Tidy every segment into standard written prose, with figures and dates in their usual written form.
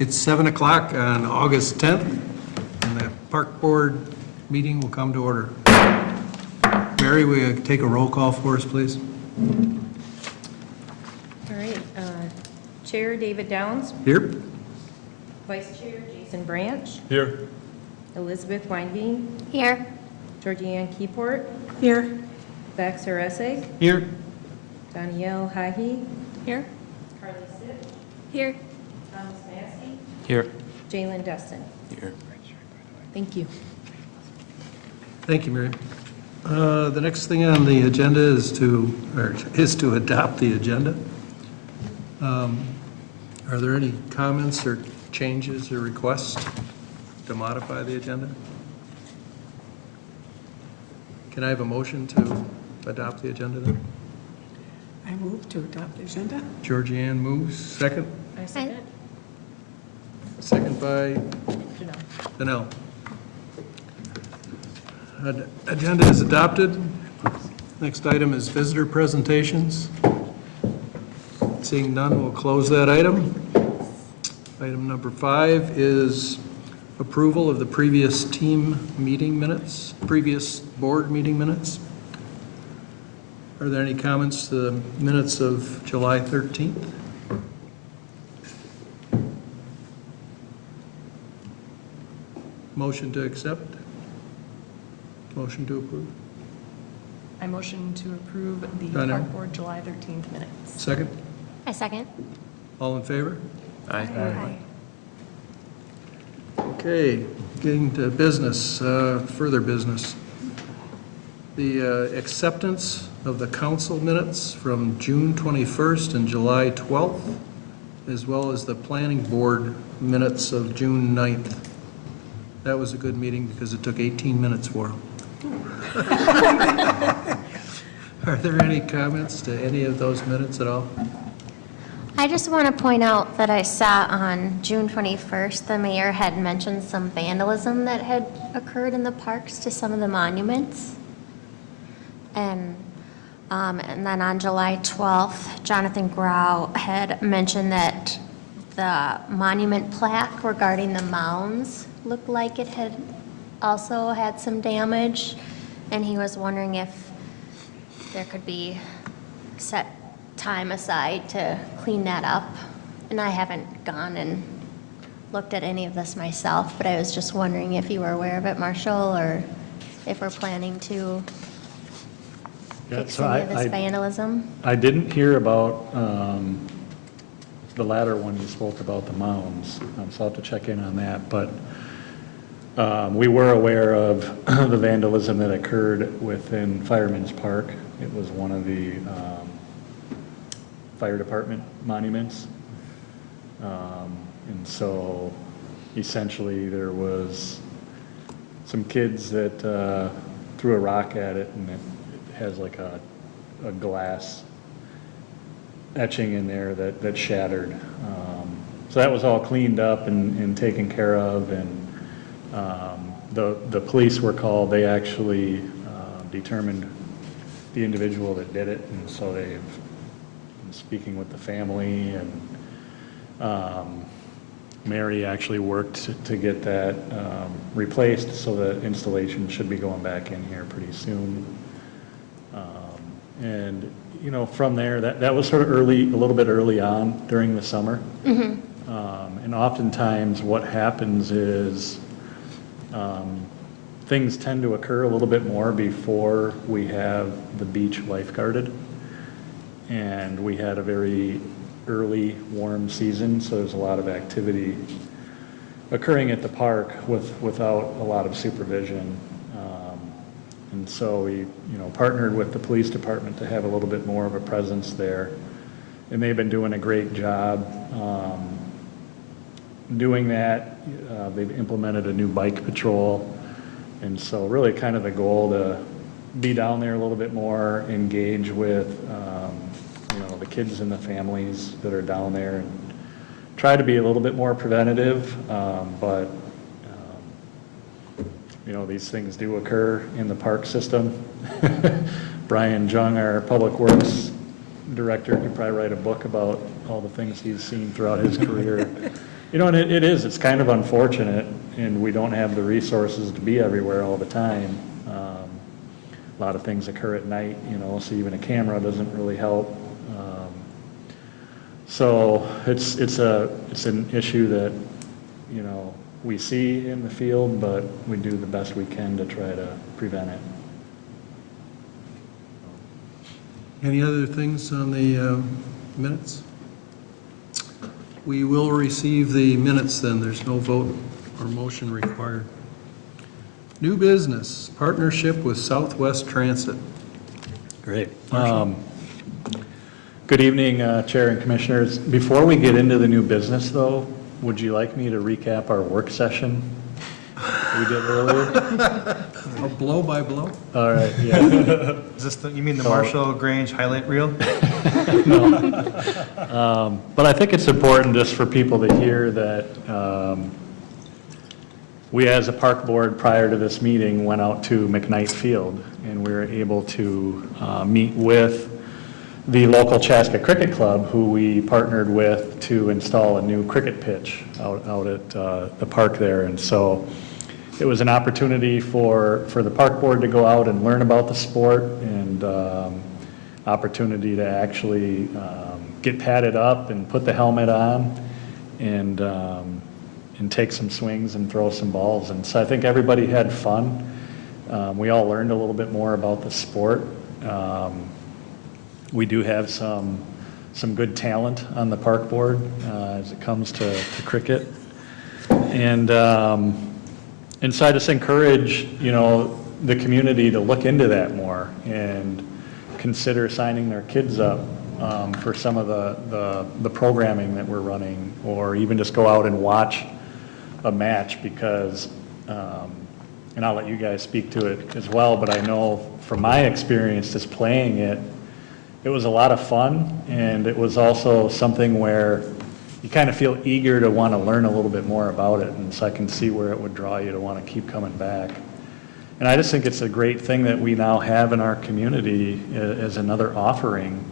It's 7 o'clock on August 10th, and the Park Board meeting will come to order. Mary, will you take a roll call for us, please? All right, Chair David Downs, Here? Vice Chair Jason Branch, Here. Elizabeth Weinbein, Here. Georgianne Keyport, Here. Vax Arese, Here. Danielle Hahi, Here. Carly Sept, Here. Thomas Massey, Here. Jalen Destin. Here. Thank you. Thank you, Mary. The next thing on the agenda is to adopt the agenda. Are there any comments or changes or requests to modify the agenda? Can I have a motion to adopt the agenda then? I move to adopt the agenda. Georgianne moves. Second? I second. Second by Janelle. Danell. Agenda is adopted. Next item is visitor presentations. Seeing none, we'll close that item. Item number 5 is approval of the previous board meeting minutes. Are there any comments to the minutes of July 13th? Motion to accept? Motion to approve? I motion to approve the Done. Park Board July 13th minutes. Second? I second. All in favor? Aye. Aye. Okay, getting to business, further business. The acceptance of the council minutes from June 21st and July 12th, as well as the planning board minutes of June 9th. That was a good meeting because it took 18 minutes for them. Are there any comments to any of those minutes at all? I just want to point out that I saw on June 21st, the mayor had mentioned some vandalism that had occurred in the parks to some of the monuments. And then on July 12th, Jonathan Grau had mentioned that the monument plaque regarding the mounds looked like it had also had some damage. And he was wondering if there could be set time aside to clean that up. And I haven't gone and looked at any of this myself, but I was just wondering if you were aware of it, Marshall, or if we're planning to fix so any of this vandalism. I didn't hear about the latter one you spoke about, the mounds, so I'll have to check in on that. But we were aware of the vandalism that occurred within Fireman's Park. It was one of the fire department monuments. And so essentially there was some kids that threw a rock at it, and it has like a glass etching in there that shattered. So that was all cleaned up and taken care of, and the police were called. They actually determined the individual that did it, and so they've been speaking with the family, and Mary actually worked to get that replaced, so the installation should be going back in here pretty soon. And you know, from there, that was sort of a little bit early on during the summer. Mm-hmm. And oftentimes what happens is things tend to occur a little bit more before we have the beach lifeguarded. And we had a very early warm season, so there's a lot of activity occurring at the park without a lot of supervision. And so we, partnered with the police department to have a little bit more of a presence there. And they've been doing a great job doing that. They've implemented a new bike patrol. And so really kind of the goal to be down there a little bit more, engage with, the kids and the families that are down there, and try to be a little bit more preventative, but these things do occur in the park system. Brian Jung, our Public Works Director, could probably write a book about all the things he's seen throughout his career. You know, and it's kind of unfortunate, and we don't have the resources to be everywhere all the time. A lot of things occur at night, you know, so even a camera doesn't really help. So it's an issue that, you know, we see in the field, but we do the best we can to try to prevent it. Any other things on the minutes? We will receive the minutes then. There's no vote or motion required. New business, partnership with Southwest Transit. Great. Good evening, Chair and Commissioners. Before we get into the new business, though, would you like me to recap our work session we did earlier? A blow by blow? All right, yeah. Is this you mean the Marshall Grange highlight reel? But I think it's important just for people to hear that we, as a park board, prior to this meeting, went out to McKnight Field, and we were able to meet with the local Chaska Cricket Club, who we partnered with to install a new cricket pitch out at the park there. And so it was an opportunity for the park board to go out and learn about the sport, and opportunity to actually get padded up and put the helmet on and take some swings and throw some balls. And so I think everybody had fun. We all learned a little bit more about the sport. We do have some good talent on the park board as it comes to cricket. And so I just encourage, you know, the community to look into that more and consider signing their kids up for some of the programming that we're running, or even just go out and watch a match, because, and I'll let you guys speak to it as well, but I know from my experience just playing it, it was a lot of fun, and it was also something where you kind of feel eager to want to learn a little bit more about it, and so I can see where it would draw you to want to keep coming back. And I just think it's a great thing that we now have in our community as another offering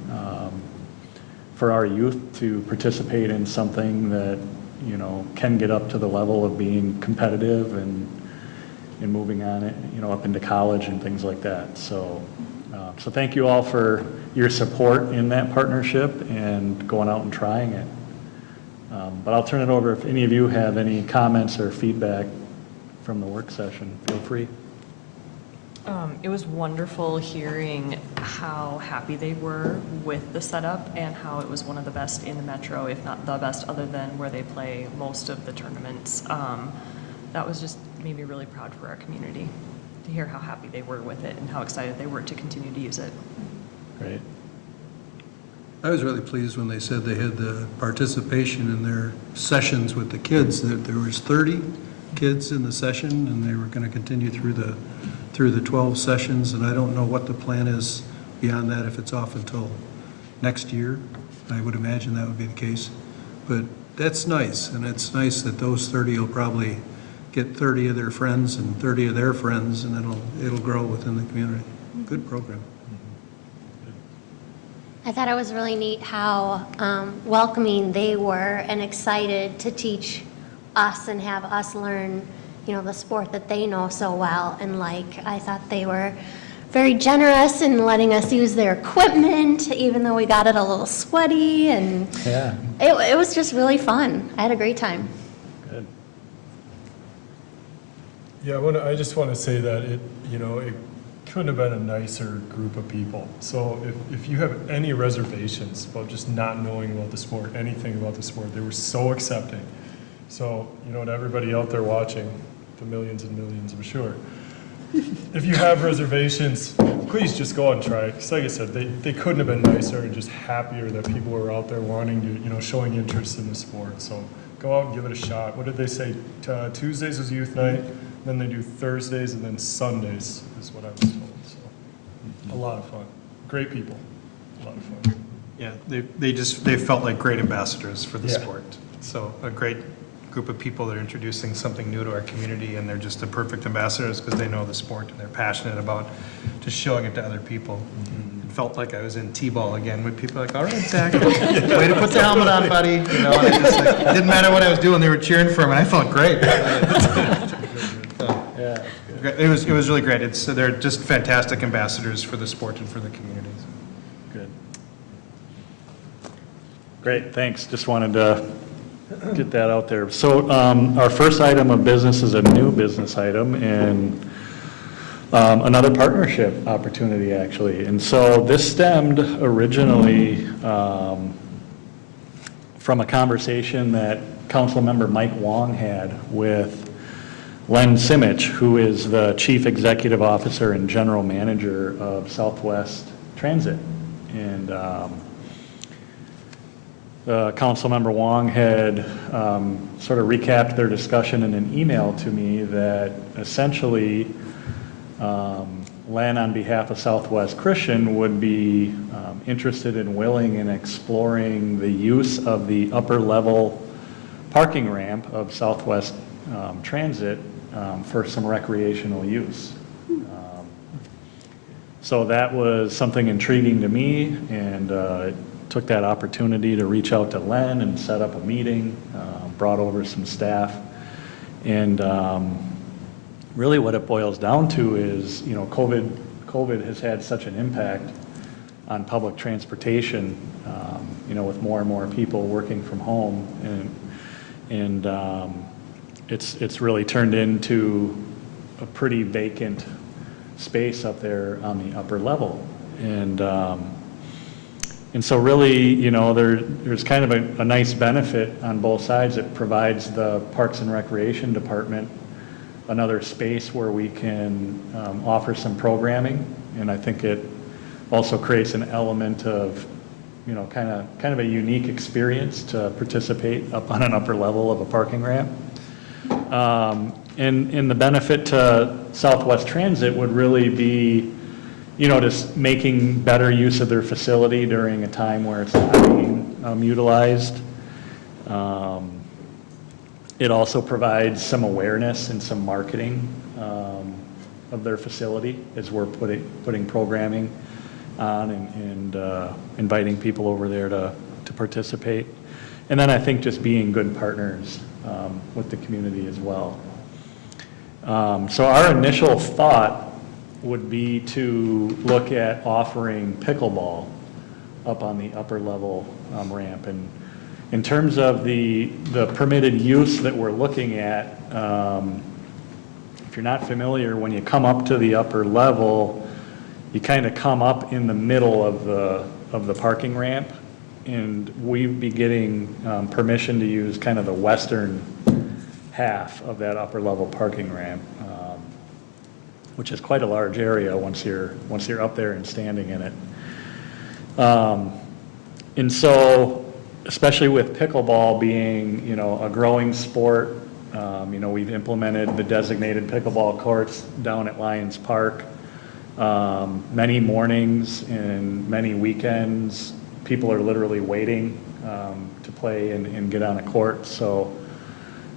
for our youth to participate in something that, you know, can get up to the level of being competitive and moving on it, you know, up into college and things like that. So thank you all for your support in that partnership and going out and trying it. But I'll turn it over if any of you have any comments or feedback from the work session. Feel free. It was wonderful hearing how happy they were with the setup and how it was one of the best in the metro, if not the best, other than where they play most of the tournaments. That was just made me really proud for our community to hear how happy they were with it and how excited they were to continue to use it. Great. I was really pleased when they said they had the participation in their sessions with the kids, that there was 30 kids in the session, and they were going to continue through the 12 sessions, and I don't know what the plan is beyond that, if it's off until next year. I would imagine that would be the case. But that's nice, and it's nice that those 30 will probably get 30 of their friends and 30 of their friends, and it'll grow within the community. Good program. I thought it was really neat how welcoming they were and excited to teach us and have us learn, you know, the sport that they know so well. And like, I thought they were very generous in letting us use their equipment, even though we got it a little sweaty, and Yeah. it was just really fun. I had a great time. Good. Yeah, I just want to say that it couldn't have been a nicer group of people. So if you have any reservations about just not knowing about the sport, anything about the sport, they were so accepting. So, you know, to everybody out there watching, the millions and millions, I'm sure, if you have reservations, please just go out and try it. Because like I said, they couldn't have been nicer and just happier that people were out there wanting to, you know, showing interest in the sport. So go out and give it a shot. What did they say? Tuesdays was youth night, then they do Thursdays, and then Sundays is what I was told. So a lot of fun. Great people. A lot of fun. Yeah, they felt like great ambassadors for the Yeah. sport. So a great group of people that are introducing something new to our community, and they're just the perfect ambassadors because they know the sport and they're passionate about just showing it to other people and felt like I was in T-ball again, when people are like, all right, Zach, way to put the helmet on, buddy. You know, and it's like, it didn't matter what I was doing, they were cheering for him, and I felt great. Yeah. It was really great. They're just fantastic ambassadors for the sport and for the community. Good. Great, thanks. Just wanted to get that out there. So our first item of business is a new business item and another partnership opportunity, actually. And so this stemmed originally from a conversation that Councilmember Mike Wong had with Len Simich, who is the Chief Executive Officer and General Manager of Southwest Transit. And Councilmember Wong had sort of recapped their discussion in an email to me that essentially Len, on behalf of Southwest Christian, would be interested and willing in exploring the use of the upper level parking ramp of Southwest Transit for some recreational use. So that was something intriguing to me, and took that opportunity to reach out to Len and set up a meeting, brought over some staff. And really what it boils down to is, you know, COVID has had such an impact on public transportation, you know, with more and more people working from home. And it's really turned into a pretty vacant space up there on the upper level. And so really, you know, there's kind of a nice benefit on both sides. It provides the Parks and Recreation Department another space where we can offer some programming, and I think it also creates an element of, you know, kind of a unique experience to participate up on an upper level of a parking ramp. And the benefit to Southwest Transit would really be, you know, just making better use of their facility during a time where it's not being utilized. It also provides some awareness and some marketing of their facility as we're putting programming on and inviting people over there to participate. And then I think just being good partners with the community as well. So our initial thought would be to look at offering pickleball up on the upper level ramp. And in terms of the permitted use that we're looking at, if you're not familiar, when you come up to the upper level, you kind of come up in the middle of the parking ramp, and we'd be getting permission to use kind of the western half of that upper level parking ramp, which is quite a large area once you're up there and standing in it. And so, especially with pickleball being, you know, a growing sport, you know, we've implemented the designated pickleball courts down at Lions Park. Many mornings and many weekends, people are literally waiting to play and get on a court. So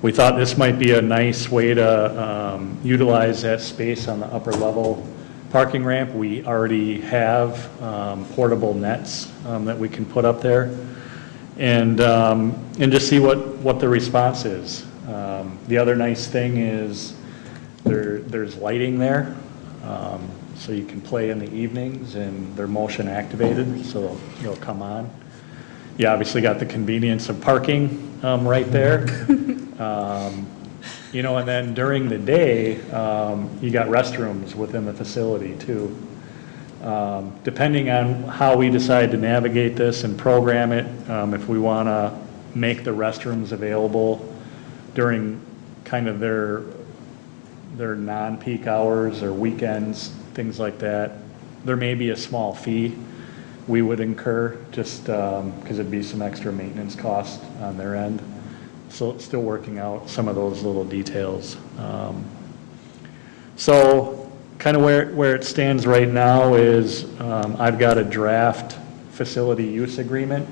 we thought this might be a nice way to utilize that space on the upper level parking ramp. We already have portable nets that we can put up there, and just see what the response is. The other nice thing is there's lighting there, so you can play in the evenings, and they're motion activated, so they'll come on. You obviously got the convenience of parking right there. You know, and then during the day, you got restrooms within the facility too. Depending on how we decide to navigate this and program it, if we want to make the restrooms available during kind of their non-peak hours or weekends, things like that, there may be a small fee we would incur, just because it'd be some extra maintenance cost on their end. So still working out some of those little details. So kind of where it stands right now is I've got a draft facility use agreement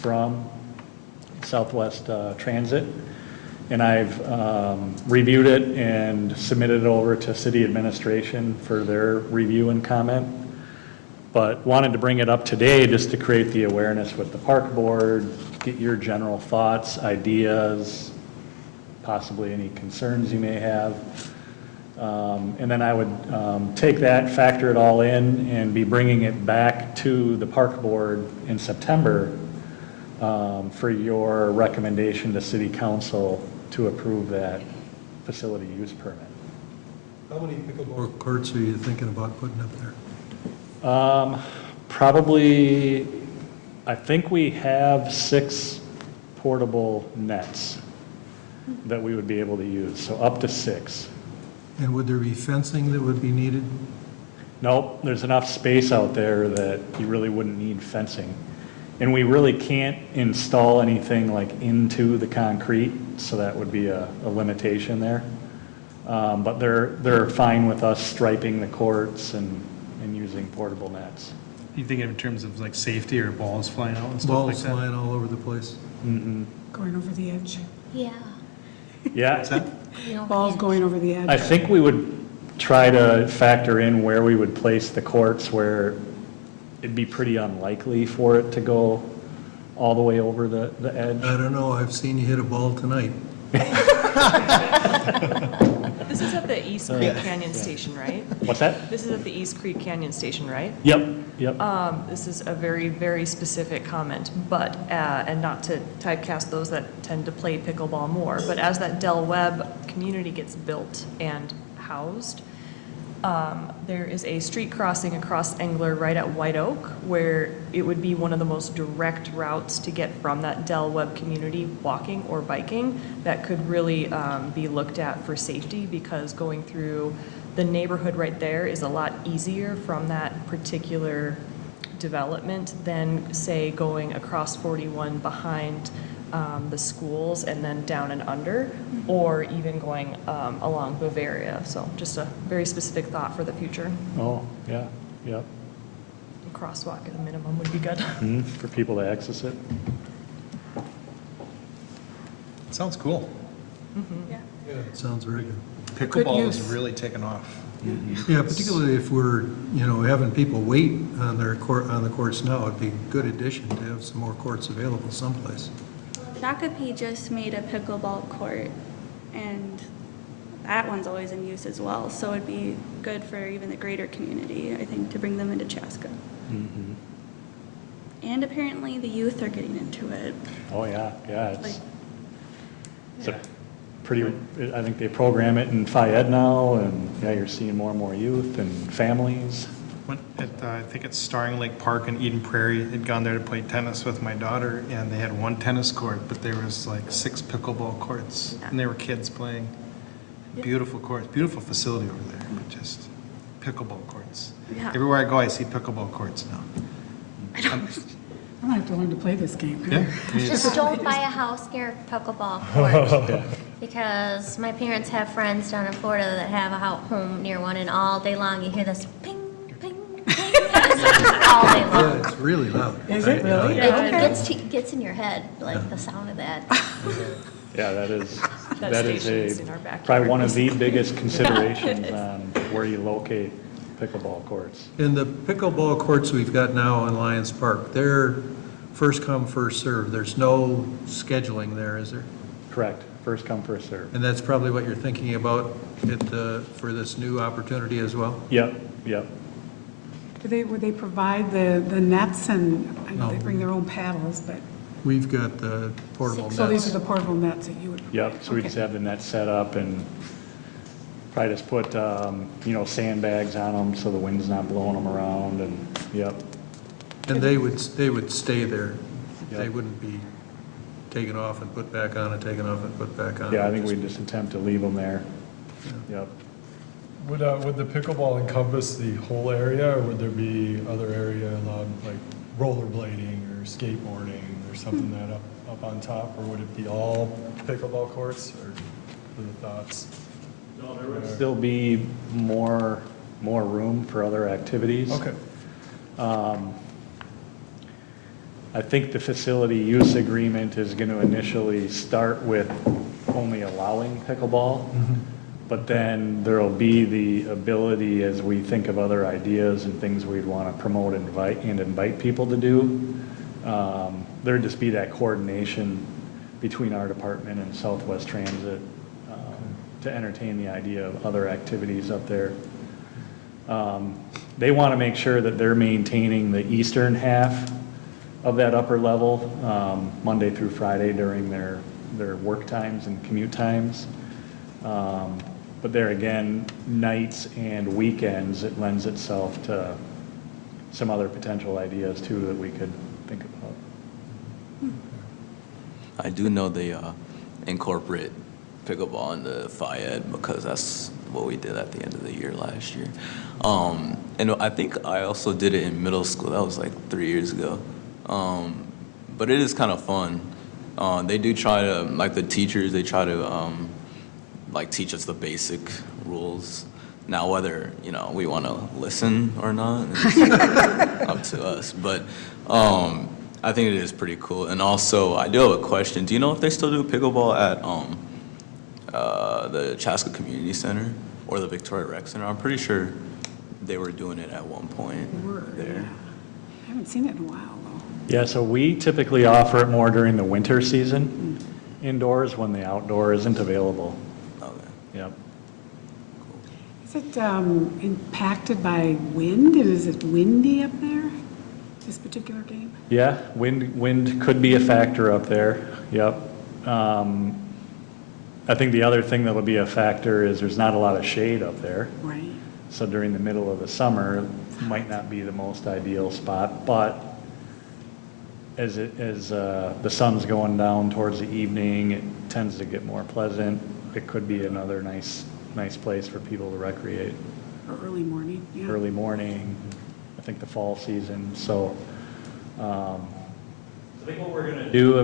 from Southwest Transit, and I've reviewed it and submitted it over to city administration for their review and comment. but wanted to bring it up today just to create the awareness with the park board, get your general thoughts, ideas, possibly any concerns you may have. And then I would take that, factor it all in, and be bringing it back to the park board in September for your recommendation to city council to approve that facility use permit. How many pickleball courts are you thinking about putting up there? Probably, I think we have 6 portable nets that we would be able to use, so up to 6. And would there be fencing that would be needed? Nope, there's enough space out there that you really wouldn't need fencing. And we really can't install anything like into the concrete, so that would be a limitation there. But they're fine with us striping the courts and using portable nets. You thinking in terms of like safety or balls flying out and stuff like Balls that? flying all over the place? Mm-hmm. Going over the edge. Yeah. Yeah, Balls going over the edge. I think we would try to factor in where we would place the courts where it'd be pretty unlikely for it to go all the way over the edge. I don't know, I've seen you hit a ball tonight. This is at the East Creek Canyon yeah. Station, right? What's that? This is at the East Creek Canyon Station, right? Yep, yep. This is a very, very specific comment, but, and not to typecast those that tend to play pickleball more, but as that Del Webb community gets built and housed, there is a street crossing across Engler right at White Oak, where it would be one of the most direct routes to get from that Del Webb community, walking or biking, that could really be looked at for safety, because going through the neighborhood right there is a lot easier from that particular development than, say, going across 41 behind the schools and then down and under, or even going along Bavaria. So just a very specific thought for the future. Oh, yeah, yep. A crosswalk at a minimum would be good. For people to access it. Sounds cool. Yeah. Yeah, it sounds very good. Pickleball is use. really taking off. Yeah, particularly if we're, having people wait on their court, on the courts now, it'd be a good addition to have some more courts available someplace. Shakopee just made a pickleball court, and that one's always in use as well. So it'd be good for even the greater community, I think, to bring them into Chaska. Mm-hmm. And apparently the youth are getting into it. Oh, yeah, yeah, Like, it's a pretty, I think they program it in Phi-Ed now, and yeah, you're seeing more and more youth and families. Went at, I think it's Starring Lake Park in Eden Prairie. Had gone there to play tennis with my daughter, and they had one tennis court, but there was like 6 pickleball courts, Yeah. and they were kids playing. Yeah. Beautiful courts, beautiful facility over there, but just pickleball courts. Yeah. Everywhere I go, I see pickleball courts now. I'm gonna have to learn to play this game. Yeah. Just don't buy a house near a pickleball court. Because my parents have friends down in Florida that have a home near one, and all day long you hear this ping, ping, ping. All day Yeah, long. it's really loud. Is it really? It gets in your head, like the sound of that. Yeah, that is, That that is station's in our backyard, probably one of the basically. biggest considerations on where you locate pickleball courts. And the pickleball courts we've got now in Lions Park, they're first come, first served. There's no scheduling there, is there? Correct, first come, first served. And that's probably what you're thinking about for this new opportunity as well? Yep, yep. Would they provide the nets, and I know they No. bring their own paddles, but, We've got the portable so these nets. are the portable nets that you would. Yep, so we just Okay. have the net set up and probably just put, sandbags on them so the wind's not blowing them around, and, yep. And they would stay there. They Yep. wouldn't be taken off and put back on and taken off and put back on. Yeah, I think we just attempt to leave them there. Yep. Would the pickleball encompass the whole area, or would there be other area allowed, like rollerblading or skateboarding or something that up on top, or would it be all pickleball courts, or what are the thoughts? No, there would still be more room for other activities. Okay. I think the facility use agreement is going to initially start with only allowing pickleball. But then there'll be the ability, as we think of other ideas and things we'd want to promote and invite people to do, there'd just be that coordination between our department and Southwest Transit to entertain the idea of other activities up there. They want to make sure that they're maintaining the eastern half of that upper level, Monday through Friday during their work times and commute times. But there again, nights and weekends, it lends itself to some other potential ideas too that we could think about. I do know they incorporate pickleball into FIED because that's what we did at the end of the year last year. And I think I also did it in middle school. That was like 3 years ago. But it is kind of fun. They do try to, like the teachers, they try to like teach us the basic rules. Now, whether, we want to listen or not, it's up to us. But I think it is pretty cool. And also, I do have a question. Do you know if they still do pickleball at the Chaska Community Center or the Victoria Rec Center? I'm pretty sure they were doing it at one point there. I haven't seen it in a while, though. Yeah, so we typically offer it more during the winter season indoors when the outdoor isn't available. Okay. Yep. Is it impacted by wind? Is it windy up there, this particular game? Yeah, wind could be a factor up there. Yep. I think the other thing that would be a factor is there's not a lot of shade up there. Right. So during the middle of the summer, it might not be the most ideal spot, but as the sun's going down towards the evening, it tends to get more pleasant. It could be another nice place for people to recreate. Or early morning, yeah. Early morning, I think the fall season. So I think what we're gonna do,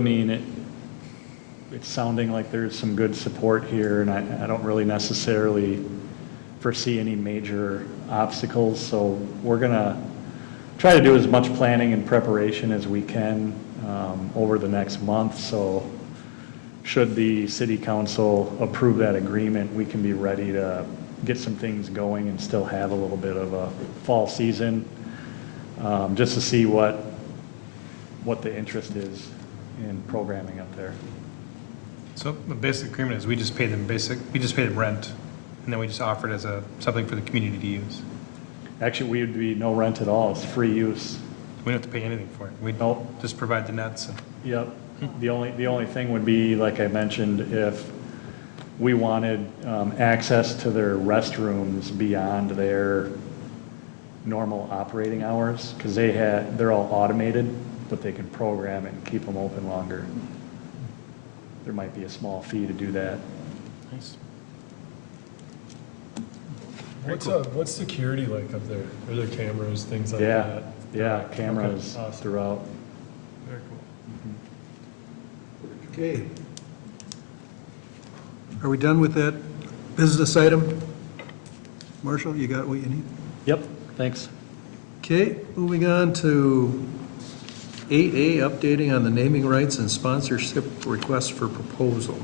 it's sounding like there's some good support here, and I don't really necessarily foresee any major obstacles. So we're gonna try to do as much planning and preparation as we can over the next month. So should the city council approve that agreement, we can be ready to get some things going and still have a little bit of a fall season, just to see what the interest is in programming up there. So the basic agreement is we just pay them rent, and then we just offer it as something for the community to use. Actually, we would be no rent at all. It's free use. We don't have to pay anything for it. We Nope. just provide the nets. Yep. The only thing would be, like I mentioned, if we wanted access to their restrooms beyond their normal operating hours, because they're all automated, but they can program it and keep them open longer. There might be a small fee to do that. Nice. What's security like up there? Are there cameras, things like Yeah, that? yeah, cameras Okay, awesome. throughout. Very cool. Okay. Are we done with that business item? Marshall, you got what you need? Yep, thanks. Okay, moving on to 8A, updating on the naming rights and sponsorship request for proposal.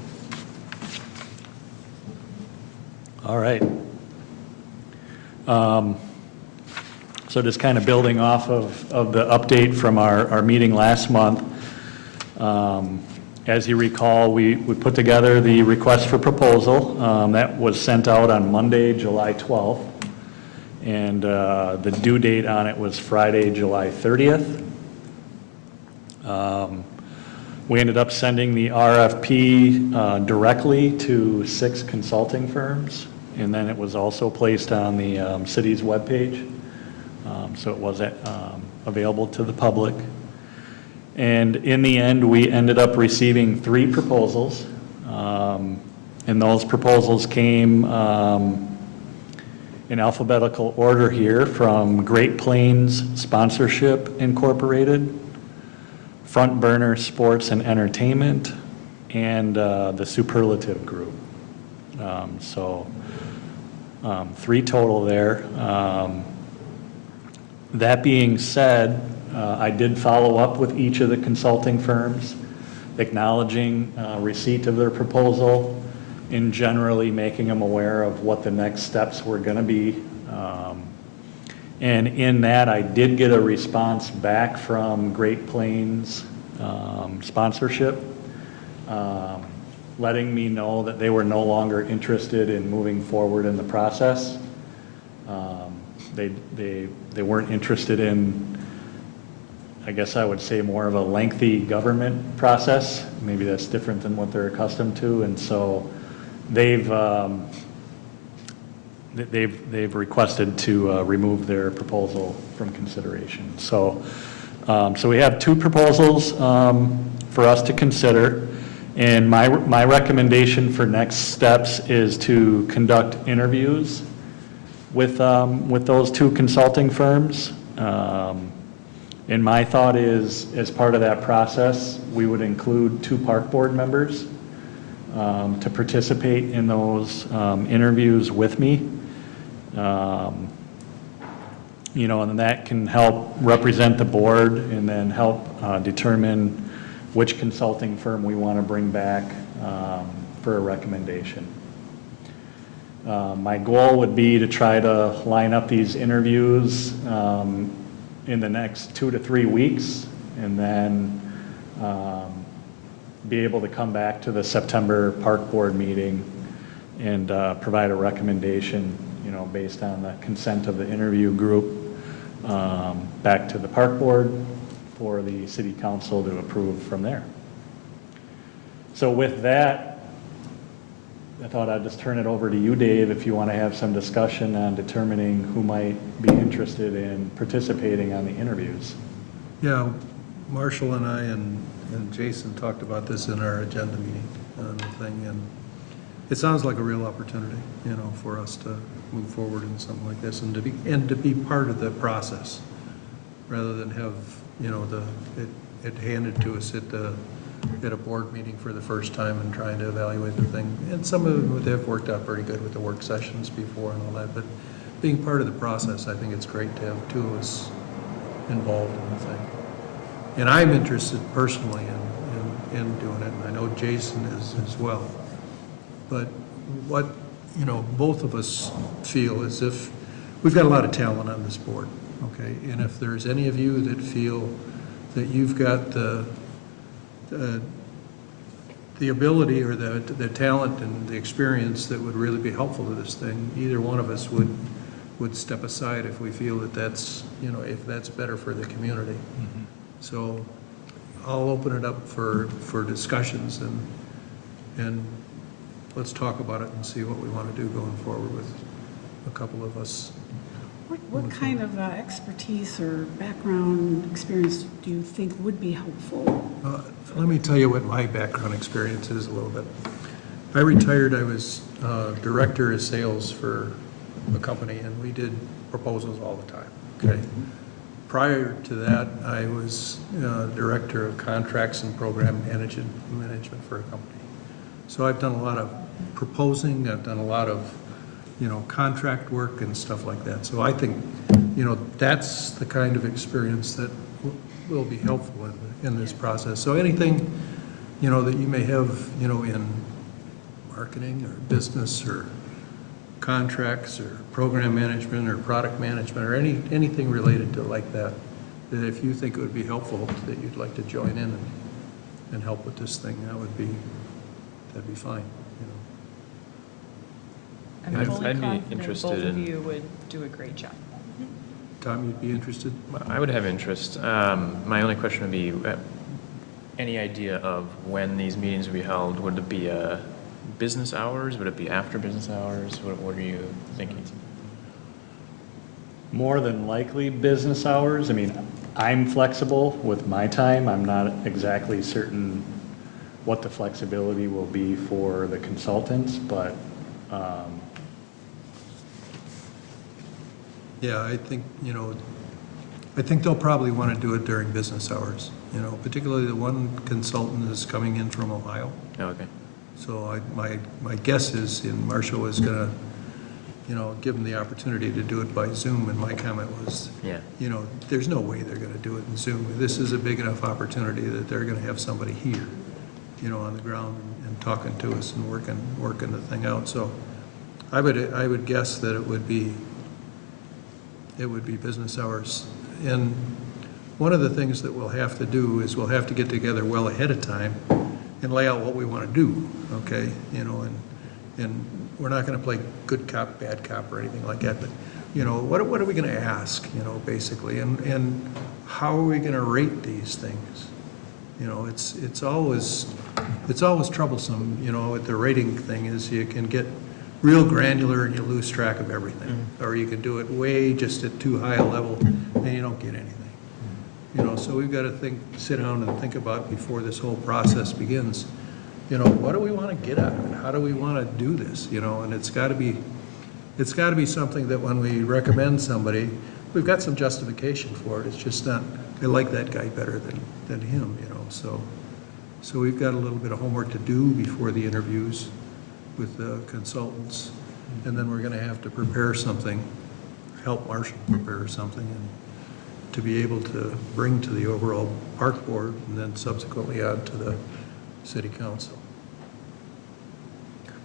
All right. So just kind of building off of the update from our meeting last month. As you recall, we put together the request for proposal. That was sent out on Monday, July 12th. And the due date on it was Friday, July 30th. We ended up sending the RFP directly to 6 consulting firms, and then it was also placed on the city's webpage, so it was available to the public. And in the end, we ended up receiving 3 proposals, and those proposals came in alphabetical order here from Great Plains Sponsorship Incorporated, Front Burner Sports and Entertainment, and the Superlative Group. 3 total there. That being said, I did follow up with each of the consulting firms, acknowledging receipt of their proposal in generally making them aware of what the next steps were gonna be. And in that, I did get a response back from Great Plains sponsorship, letting me know that they were no longer interested in moving forward in the process. They weren't interested in, I guess I would say, more of a lengthy government process. Maybe that's different than what they're accustomed to, and so they've requested to remove their proposal from consideration. So, so we have two proposals for us to consider, and my recommendation for next steps is to conduct interviews with those two consulting firms. And my thought is, as part of that process, we would include two park board members to participate in those interviews with me. You know, and that can help represent the board and then help determine which consulting firm we want to bring back for a recommendation. My goal would be to try to line up these interviews in the next 2 to 3 weeks, and then be able to come back to the September Park Board meeting and provide a recommendation, you know, based on the consent of the interview group, back to the Park Board for the City Council to approve from there. So with that, I thought I'd just turn it over to you, Dave, if you want to have some discussion on determining who might be interested in participating on the interviews. Yeah, Marshall and I and Jason talked about this in our agenda meeting thing, and it sounds like a real opportunity, you know, for us to move forward in something like this and to be part of the process, rather than have, you know, it handed to us at a board meeting for the first time and trying to evaluate the thing. And some of them have worked out pretty good with the work sessions before and all that, but being part of the process, I think it's great to have two of us involved in the thing. And I'm interested personally in doing it, and I know Jason is as well. But what, you know, both of us feel is if we've got a lot of talent on this board, okay? And if there's any of you that feel that you've got the ability or the talent and the experience that would really be helpful to this thing, either one of us would step aside if we feel that that's, you know, if that's better for the community. Mm-hmm. So I'll open it up for discussions, and let's talk about it and see what we want to do going forward with a couple of us. What kind of expertise or background experience do you think would be helpful? Let me tell you what my background experience is a little bit. I retired, I was director of sales for a company, and we did proposals all the time, okay? Prior to that, I was director of contracts and program management for a company. So I've done a lot of proposing, I've done a lot of, you know, contract work and stuff like that. So I think, you know, that's the kind of experience that will be helpful in this process. So anything, you know, that you may have, you know, in marketing or business or contracts or program management or product management or anything related to like that, that if you think it would be helpful, that you'd like to join in and help with this thing, that'd be fine. I'm I'd fully be confident interested both of in- you would do a great job. Tom, you'd be interested? I would have interest. My only question would be, any idea of when these meetings would be held? Would it be business hours? Would it be after business hours? What are you thinking? More than likely business hours. I mean, I'm flexible with my time. I'm not exactly certain what the flexibility will be for the consultants, but Yeah, I think, you know, I think they'll probably want to do it during business hours, you know, particularly the one consultant is coming in from Ohio. Oh, okay. So my guess is, and Marshall is going to, you know, give them the opportunity to do it by Zoom, and my comment was, Yeah. you know, there's no way they're going to do it in Zoom. This is a big enough opportunity that they're going to have somebody here on the ground and talking to us and working the thing out. So I would guess that it would be business hours. And one of the things that we'll have to do is we'll have to get together well ahead of time and lay out what we want to do, okay? And we're not going to play good cop, bad cop or anything like that, but, what are we going to ask, basically? And how are we going to rate these things? It's always troublesome, with the rating thing is you can get real granular and you lose track of everything. Or you can do it way just at too high a level and you don't get anything. So we've got to sit down and think about before this whole process begins, what do we want to get out of it? How do we want to do this? And it's got to be something that when we recommend somebody, we've got some justification for it. It's just not, I like that guy better than him, So we've got a little bit of homework to do before the interviews with the consultants. And then we're going to have to prepare something, help Marshall prepare something, and to be able to bring to the overall park board and then subsequently on to the city council.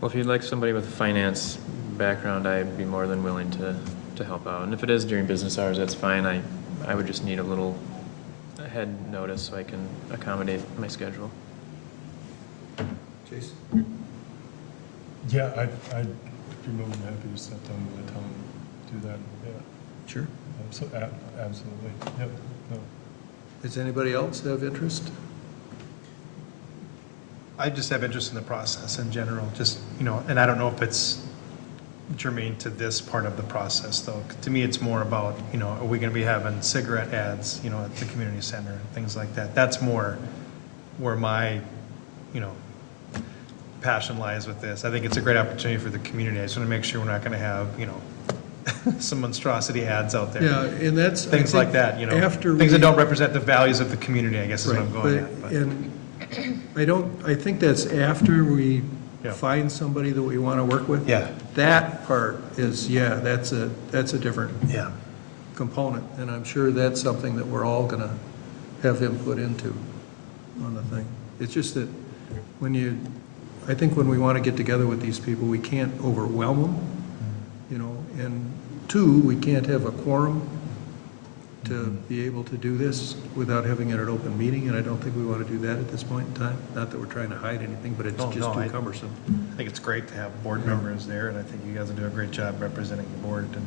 Well, if you'd like somebody with a finance background, I'd be more than willing to help out. And if it is during business hours, that's fine. I would just need a little ahead notice so I can accommodate my schedule. Jason? Yeah, I'd be more than happy to step down to the town and do that, yeah. Sure. Absolutely, yep, no. Does anybody else have interest? I just have interest in the process in general, just, and I don't know if it's germane to this part of the process, though. To me, it's more about, are we going to be having cigarette ads, at the community center and things like that? That's more where my, passion lies with this. I think it's a great opportunity for the community. I just want to make sure we're not going to have, some monstrosity ads out there. Yeah, and that's. Things like that, After things that don't represent the values of the community, I guess is what I'm going at. But- And I think that's after we Yeah. find somebody that we want to work with. Yeah. That part is, that's a different Yeah. component, and I'm sure that's something that we're all gonna have input into on the thing. It's just that I think when we want to get together with these people, we can't overwhelm them, and two, we can't have a quorum to be able to do this without having it at open meeting, and I don't think we want to do that at this point in time. Not that we're trying to hide anything, but it's Oh, just no, too cumbersome. I think it's great to have board members there, and I think you guys will do a great job representing the board and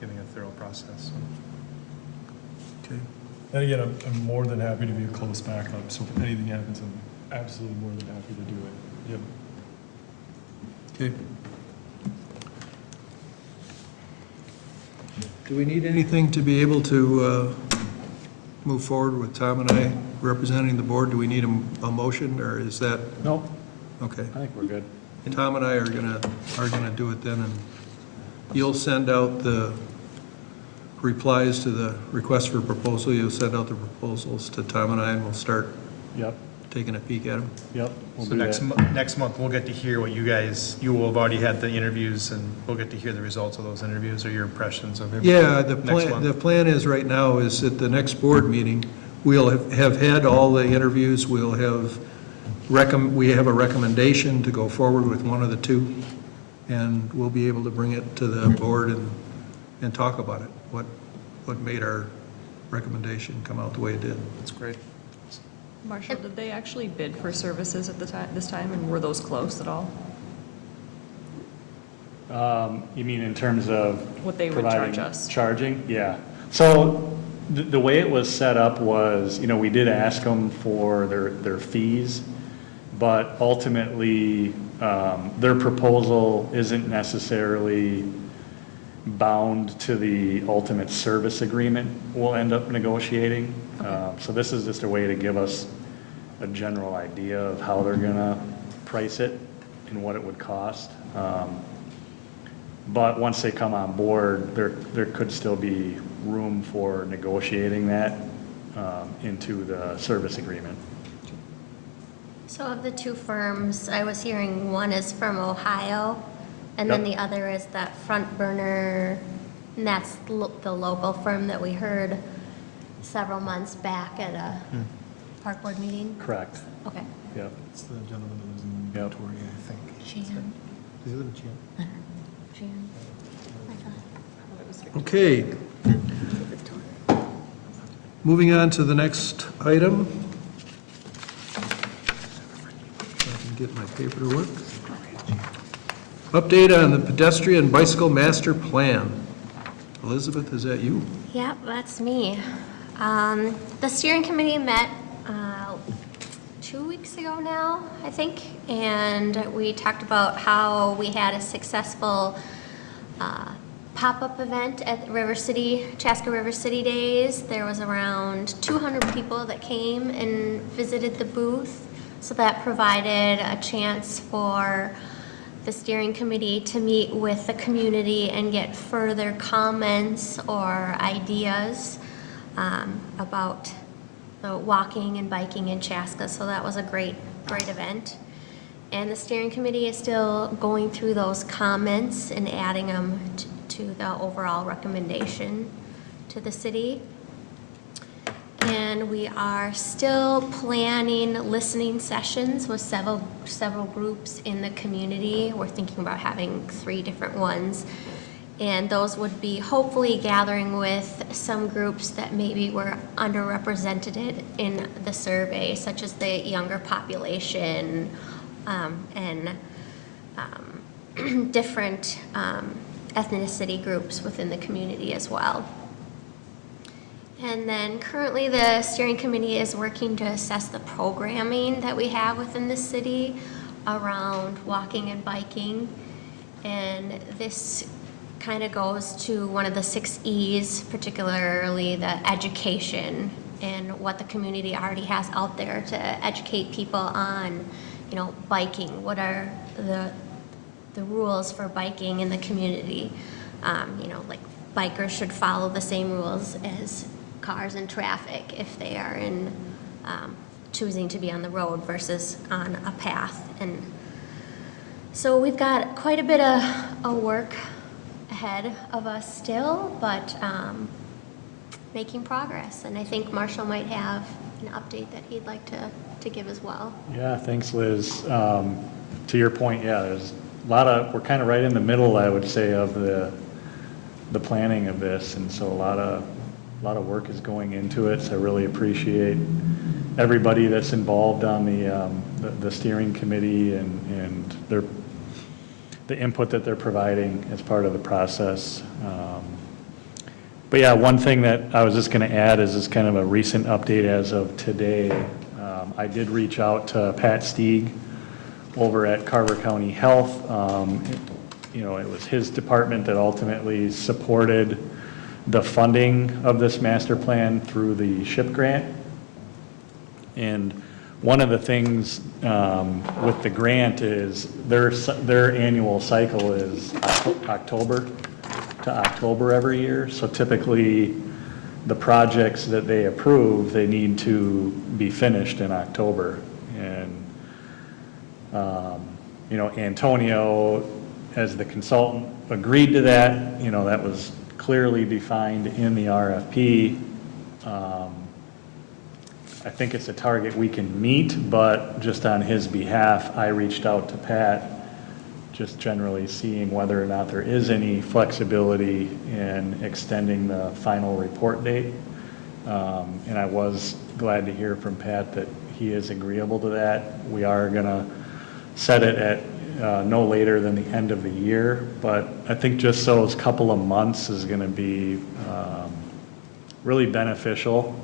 giving a thorough process. Okay. And again, I'm more than happy to be a close backup, so if anything happens, I'm absolutely more than happy to do it, yep. Okay. Do we need anything to be able to move forward with Tom and I representing the board? Do we need a motion, or is that, Nope, okay? I think we're good. Tom and I are gonna do it then, and you'll send out the replies to the request for proposal. You'll send out the proposals to Tom and I, and we'll start Yep, taking a peek at them. yep, we'll So do next, that. next month, we'll get to hear what you will have already had the interviews, and we'll get to hear the results of those interviews, or your impressions of it. Yeah, Next month. the plan is right now is at the next board meeting, we'll have had all the interviews, we'll have, we have a recommendation to go forward with one of the two, and we'll be able to bring it to the board and talk about it, what made our recommendation come out the way it did. That's great. Marshall, did they actually bid for services at this time, and were those close at all? You mean in terms of What they would charge providing us? Charging, yeah. So the way it was set up was, we did ask them for their fees, but ultimately, their proposal isn't necessarily bound to the ultimate service agreement we'll end up negotiating. So this is just a way to give us a general idea of how they're gonna price it and what it would cost. But once they come on board, there could still be room for negotiating that into the service agreement. So of the two firms, I was hearing one is from Ohio, and then Yep. the other is that Front Burner, and that's the local firm that we heard several months back at a park board meeting. Correct. Okay. Yep. It's the gentleman that lives in Yep. Victoria, I think. Jan. Does he live in Chan? Jan. Okay. Moving on to the next item. If I can get my paper to work. Update on the pedestrian bicycle master plan. Elizabeth, is that you? Yep, that's me. The steering committee met 2 weeks ago now, I think, and we talked about how we had a successful pop-up event at River City, Chaska River City Days. There was around 200 people that came and visited the booth, so that provided a chance for the steering committee to meet with the community and get further comments or ideas about the walking and biking in Chaska. So that was a great event. And the steering committee is still going through those comments and adding them to the overall recommendation to the city. And we are still planning listening sessions with several groups in the community. We're thinking about having 3 different ones. And those would be hopefully gathering with some groups that maybe were underrepresented in the survey, such as the younger population and different ethnicity groups within the community as well. And then currently the steering committee is working to assess the programming that we have within the city around walking and biking. And this kind of goes to one of the 6 E's, particularly the education and what the community already has out there to educate people on, biking. What are the rules for biking in the community? Like bikers should follow the same rules as cars in traffic if they are in choosing to be on the road versus on a path. And so we've got quite a bit of work ahead of us still, but making progress. And I think Marshall might have an update that he'd like to give as well. Yeah, thanks, Liz. To your point, yeah, there's a lot of, we're kind of right in the middle, I would say, of the planning of this, and so a lot of work is going into it. So I really appreciate everybody that's involved on the steering committee and the input that they're providing as part of the process. But yeah, one thing that I was just going to add is kind of a recent update as of today. I did reach out to Pat Stieg over at Carver County Health. It was his department that ultimately supported the funding of this master plan through the SHIP grant. And one of the things with the grant is their annual cycle is October to October every year. So typically the projects that they approve, they need to be finished in October. And, Antonio, as the consultant, agreed to that. That was clearly defined in the RFP. I think it's a target we can meet, but just on his behalf, I reached out to Pat, just generally seeing whether or not there is any flexibility in extending the final report date. And I was glad to hear from Pat that he is agreeable to that. We are going to set it at no later than the end of the year, but I think just those couple of months is going to be really beneficial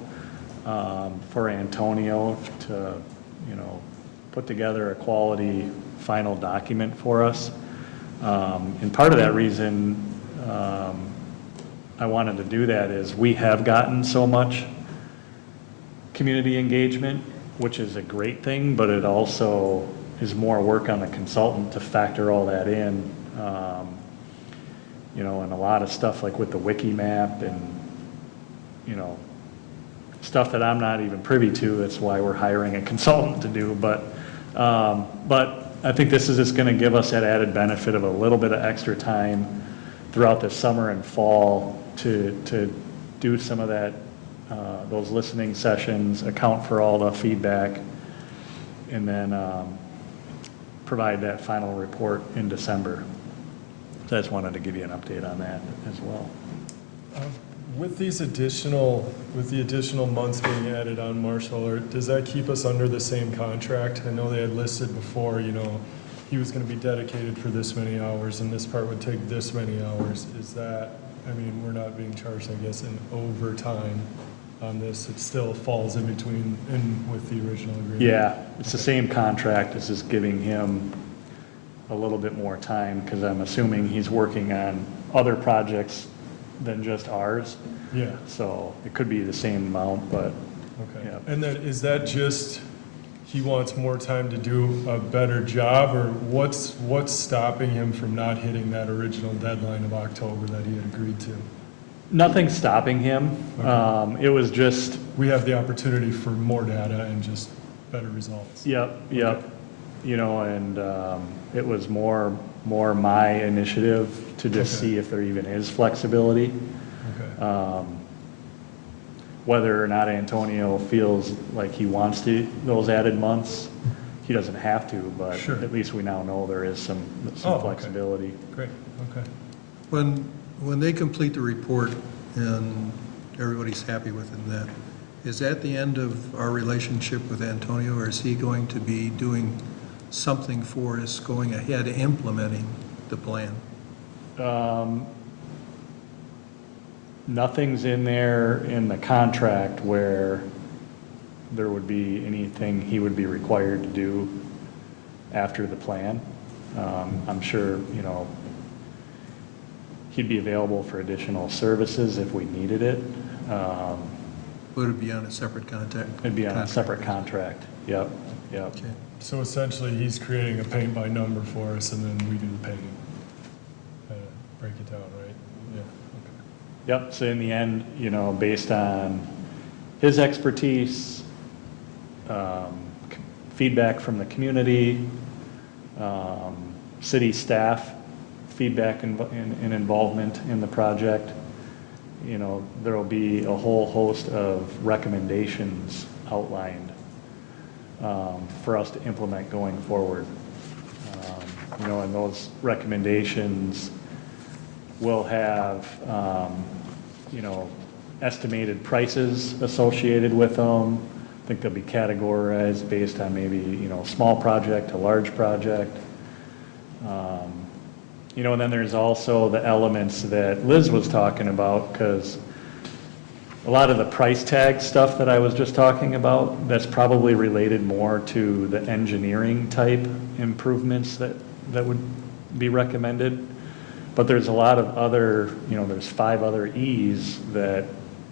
for Antonio to, put together a quality final document for us. And part of that reason I wanted to do that is we have gotten so much community engagement, which is a great thing, but it also is more work on the consultant to factor all that in. And a lot of stuff like with the wiki map and, stuff that I'm not even privy to. That's why we're hiring a consultant to do. But I think this is just going to give us that added benefit of a little bit of extra time throughout the summer and fall to do some of that, those listening sessions, account for all the feedback, and then provide that final report in December. So I just wanted to give you an update on that as well. With the additional months being added on Marshall, or does that keep us under the same contract? I know they had listed before, he was gonna be dedicated for this many hours, and this part would take this many hours. Is that, we're not being charged, I guess, in overtime on this. It still falls in between, with the original agreement? Yeah, it's the same contract, it's just giving him a little bit more time, because I'm assuming he's working on other projects than just ours. Yeah, So it could be the same amount, but, okay. yeah. And then, is that just, he wants more time to do a better job, or what's stopping him from not hitting that original deadline of October that he had agreed to? Nothing's stopping him. Okay. It was just, We have the opportunity for more data and just better results. yep. Okay. And it was more my initiative to just Okay. see if there even is flexibility. Okay. Whether or not Antonio feels like he wants those added months, he doesn't have to, but Sure. at least we now know there is some Oh, okay. flexibility. Great, okay. When they complete the report and everybody's happy with it, and that, is that the end of our relationship with Antonio, or is he going to be doing something for us going ahead, implementing the plan? Nothing's in there in the contract where there would be anything he would be required to do after the plan. I'm sure, he'd be available for additional services if we needed it. Would it be on a separate contract? It'd be on a separate contract. Yep. Okay. So essentially, he's creating a paint by number for us, and then we do the painting. Break it down, right? Yeah, okay. Yep, so in the end, based on his expertise, feedback from the community, city staff, feedback and involvement in the project, there will be a whole host of recommendations outlined for us to implement going forward. And those recommendations will have, estimated prices associated with them. I think they'll be categorized based on maybe, small project to large project. And then there's also the elements that Liz was talking about, because a lot of the price tag stuff that I was just talking about, that's probably related more to the engineering type improvements that would be recommended. But there's a lot of other, there's 5 other E's that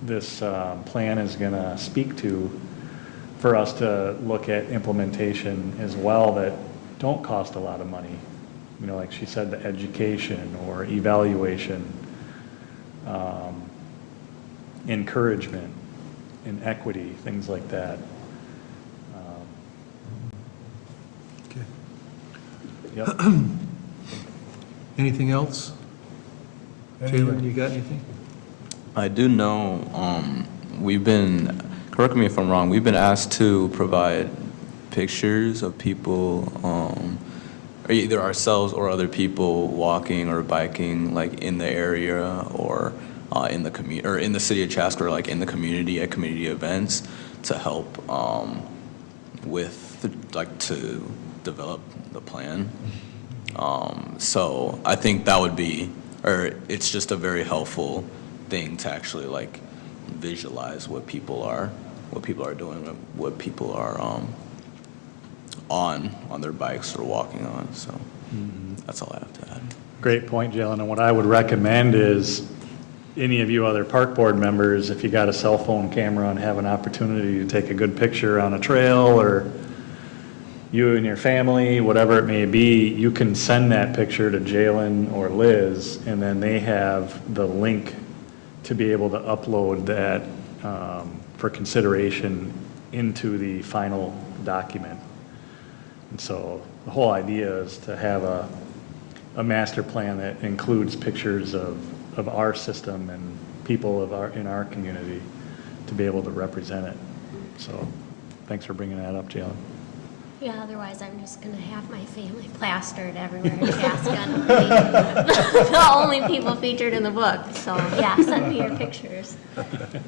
this plan is going to speak to for us to look at implementation as well, that don't cost a lot of money. Like she said, the education or evaluation, encouragement and equity, things like that. Okay. Yep. Anything else? Jalen, you got anything? I do know, correct me if I'm wrong, we've been asked to provide pictures of people, or either ourselves or other people walking or biking, like in the area or in the community, or in the city of Chaska, or like in the community at community events, to help to develop the plan. So I think that would be, or it's just a very helpful thing to actually like visualize what people are doing, what people are on their bikes or walking on. So that's all I have to add. Great point, Jalen. And what I would recommend is any of you other park board members, if you got a cell phone camera and have an opportunity to take a good picture on a trail, or you and your family, whatever it may be, you can send that picture to Jalen or Liz, and then they have the link to be able to upload that for consideration into the final document. And so the whole idea is to have a master plan that includes pictures of our system and people in our community to be able to represent it. So thanks for bringing that up, Jalen. Yeah, otherwise I'm just gonna have my family plastered everywhere in Chaska. And be the only people featured in the book, so yeah, send me your pictures. Okay.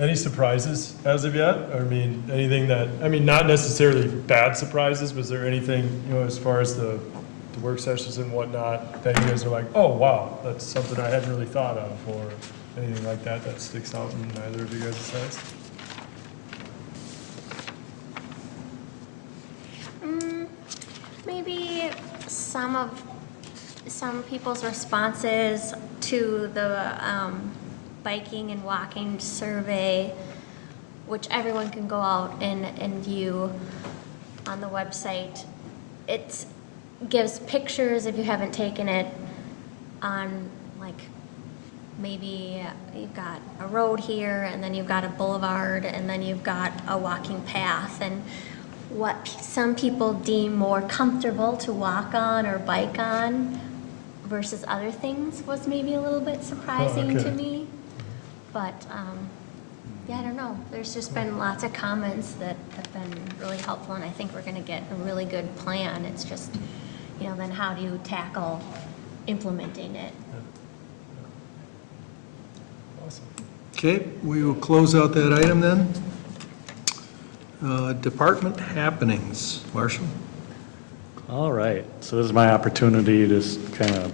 Any surprises as of yet? I mean, anything that, I mean, not necessarily bad surprises, was there anything, you know, as far as the work sessions and whatnot, that you guys are like, oh, wow, that's something I hadn't really thought of, or anything like that that sticks out in either of you guys' heads? Maybe some people's responses to the biking and walking survey, which everyone can go out and view on the website. It gives pictures, if you haven't taken it, on like maybe you've got a road here, and then you've got a boulevard, and then you've got a walking path, and what some people deem more comfortable to walk on or bike on versus other things was maybe a little bit surprising to me. But yeah, I don't know. There's just been lots of comments that have been really helpful, and I think we're going to get a really good plan. It's just, you know, then how do you tackle implementing it? Awesome. Okay, we will close out that item then. Department happenings. Marshall? All right, so this is my opportunity to just kind of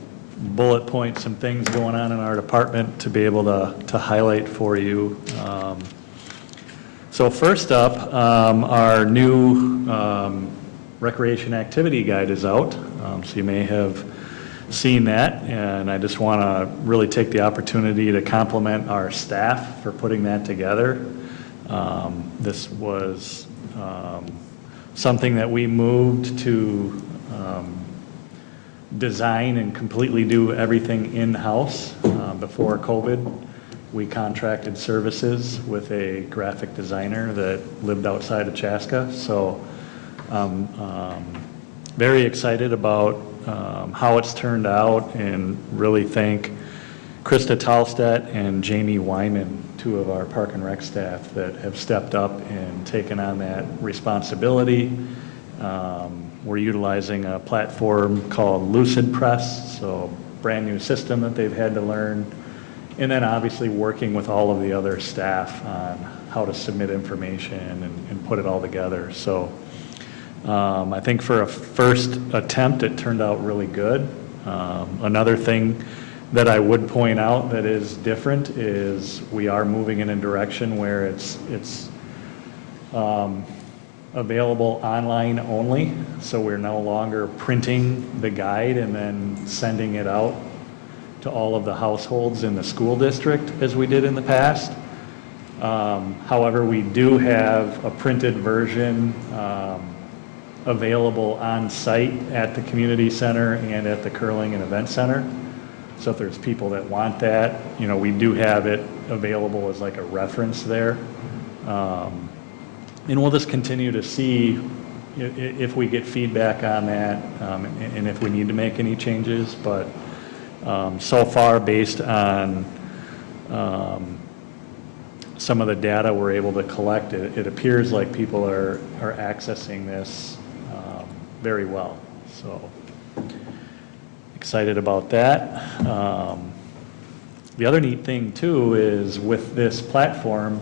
bullet point some things going on in our department to be able to highlight for you. So first up, our new recreation activity guide is out, so you may have seen that, and I just want to really take the opportunity to compliment our staff for putting that together. This was something that we moved to design and completely do everything in-house. Before COVID, we contracted services with a graphic designer that lived outside of Chaska. So I'm very excited about how it's turned out, and really thank Krista Talstedt and Jamie Wyman, two of our Park and Rec staff that have stepped up and taken on that responsibility. We're utilizing a platform called Lucid Press, so brand new system that they've had to learn. And then obviously working with all of the other staff on how to submit information and put it all together. So I think for a first attempt, it turned out really good. Another thing that I would point out that is different is we are moving in a direction where it's available online only, so we're no longer printing the guide and then sending it out to all of the households in the school district as we did in the past. However, we do have a printed version available on site at the community center and at the Curling and Event Center. So if there's people that want that, you know, we do have it available as like a reference there. And we'll just continue to see if we get feedback on that, and if we need to make any changes. But so far, based on some of the data we're able to collect, it appears like people are accessing this very well. So excited about that. The other neat thing too is with this platform,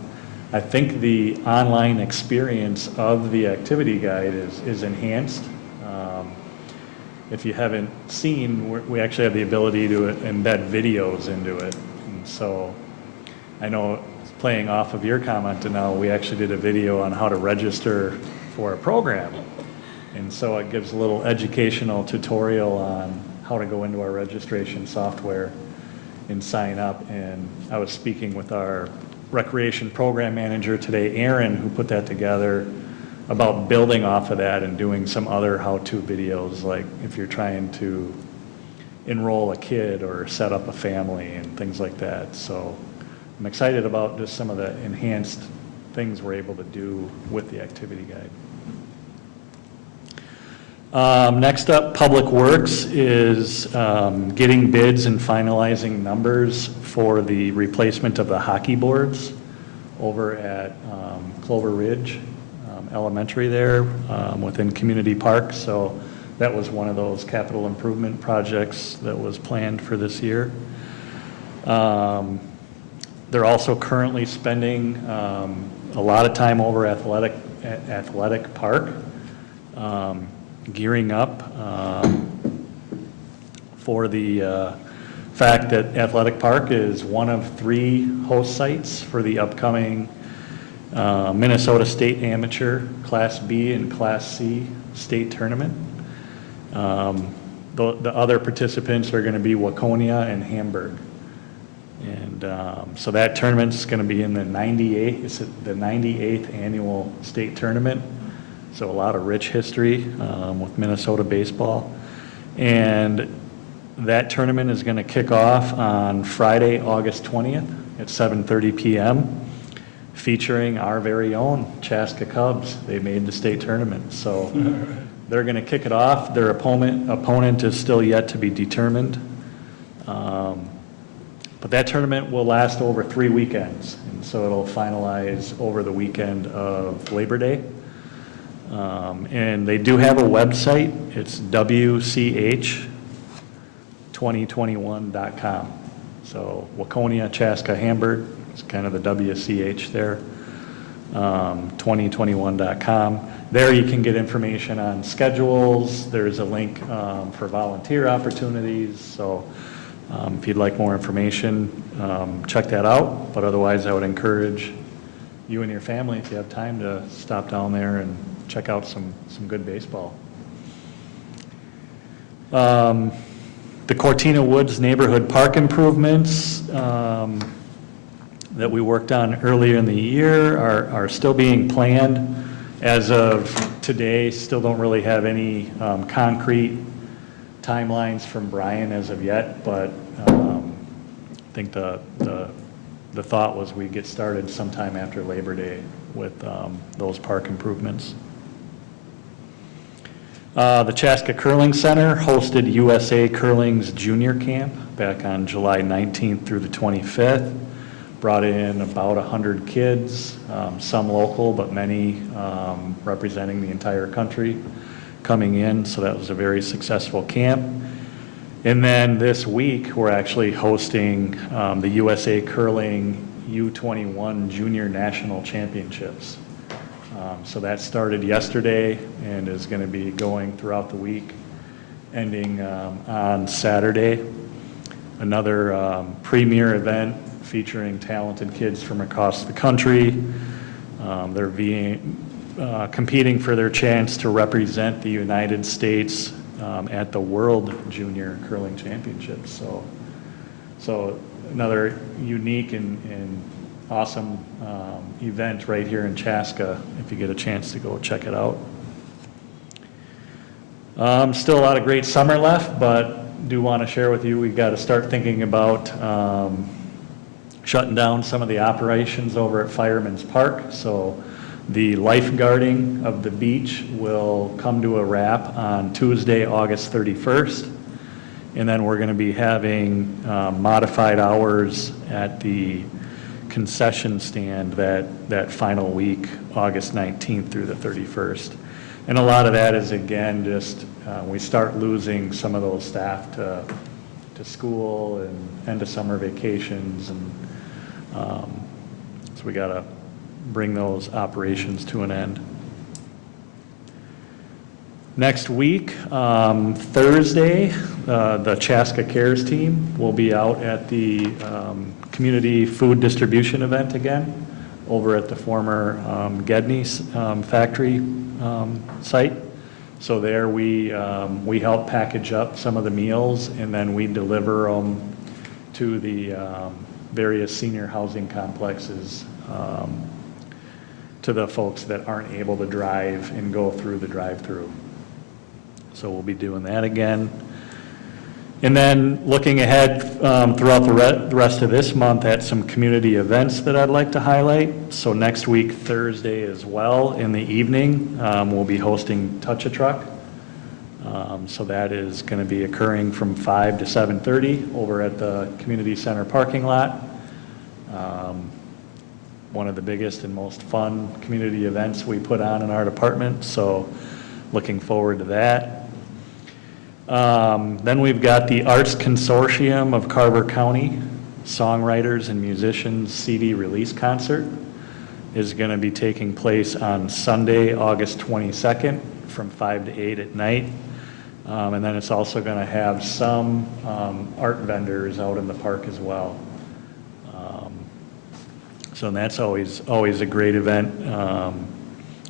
I think the online experience of the activity guide is enhanced. If you haven't seen, we actually have the ability to embed videos into it. And so I know, playing off of your comment, and now we actually did a video on how to register for a program. And so it gives a little educational tutorial on how to go into our registration software and sign up. And I was speaking with our recreation program manager today, Aaron, who put that together, about building off of that and doing some other how-to videos, like if you're trying to enroll a kid or set up a family and things like that. So I'm excited about just some of the enhanced things we're able to do with the activity guide. Next up, Public Works is getting bids and finalizing numbers for the replacement of the hockey boards over at Clover Ridge Elementary there within Community Park. So that was one of those capital improvement projects that was planned for this year. They're also currently spending a lot of time over at Athletic Park, gearing up for the fact that Athletic Park is one of 3 host sites for the upcoming Minnesota State Amateur Class B and Class C state tournament. The other participants are going to be Waconia and Hamburg. And so that tournament's going to be in the 98th annual state tournament. So a lot of rich history with Minnesota baseball. And that tournament is going to kick off on Friday, August 20th at 7:30 p.m. featuring our very own Chaska Cubs. They made the state tournament. So they're going to kick it off. Their opponent is still yet to be determined. But that tournament will last over 3 weekends, and so it'll finalize over the weekend of Labor Day. And they do have a website. It's WCH2021.com. So Waconia, Chaska, Hamburg, it's kind of the WCH there, 2021.com. There you can get information on schedules. There's a link for volunteer opportunities. So if you'd like more information, check that out. But otherwise, I would encourage you and your family, if you have time, to stop down there and check out some good baseball. The Cortina Woods neighborhood park improvements that we worked on earlier in the year are still being planned. As of today, still don't really have any concrete timelines from Brian as of yet, but I think the thought was we get started sometime after Labor Day with those park improvements. The Chaska Curling Center hosted USA Curling's junior camp back on July 19th through the 25th. Brought in about 100 kids, some local, but many representing the entire country coming in, so that was a very successful camp. And then this week, we're actually hosting the USA Curling U21 Junior National Championships. So that started yesterday and is going to be going throughout the week, ending on Saturday. Another premier event featuring talented kids from across the country. They're competing for their chance to represent the United States at the World Junior Curling Championships. So another unique and awesome event right here in Chaska, if you get a chance to go check it out. Still a lot of great summer left, but do want to share with you, we've got to start thinking about shutting down some of the operations over at Fireman's Park. So the lifeguarding of the beach will come to a wrap on Tuesday, August 31st. And then we're going to be having modified hours at the concession stand that final week, August 19th through the 31st. And a lot of that is, again, just we start losing some of those staff to school and end of summer vacations. And so we got to bring those operations to an end. Next week, Thursday, the Chaska Cares team will be out at the community food distribution event again over at the former Gedney factory site. So there we help package up some of the meals, and then we deliver them to the various senior housing complexes to the folks that aren't able to drive and go through the drive-through. So we'll be doing that again. And then looking ahead throughout the rest of this month at some community events that I'd like to highlight. So next week, Thursday as well, in the evening, we'll be hosting Touch a Truck. So that is going to be occurring from 5 to 7:30 over at the community center parking lot. one of the biggest and most fun community events we put on in our department, so looking forward to that. Then we've got the Arts Consortium of Carver County Songwriters and Musicians CD release concert is going to be taking place on Sunday, August 22nd from 5 to 8 at night. And then it's also going to have some art vendors out in the park as well. So that's always a great event.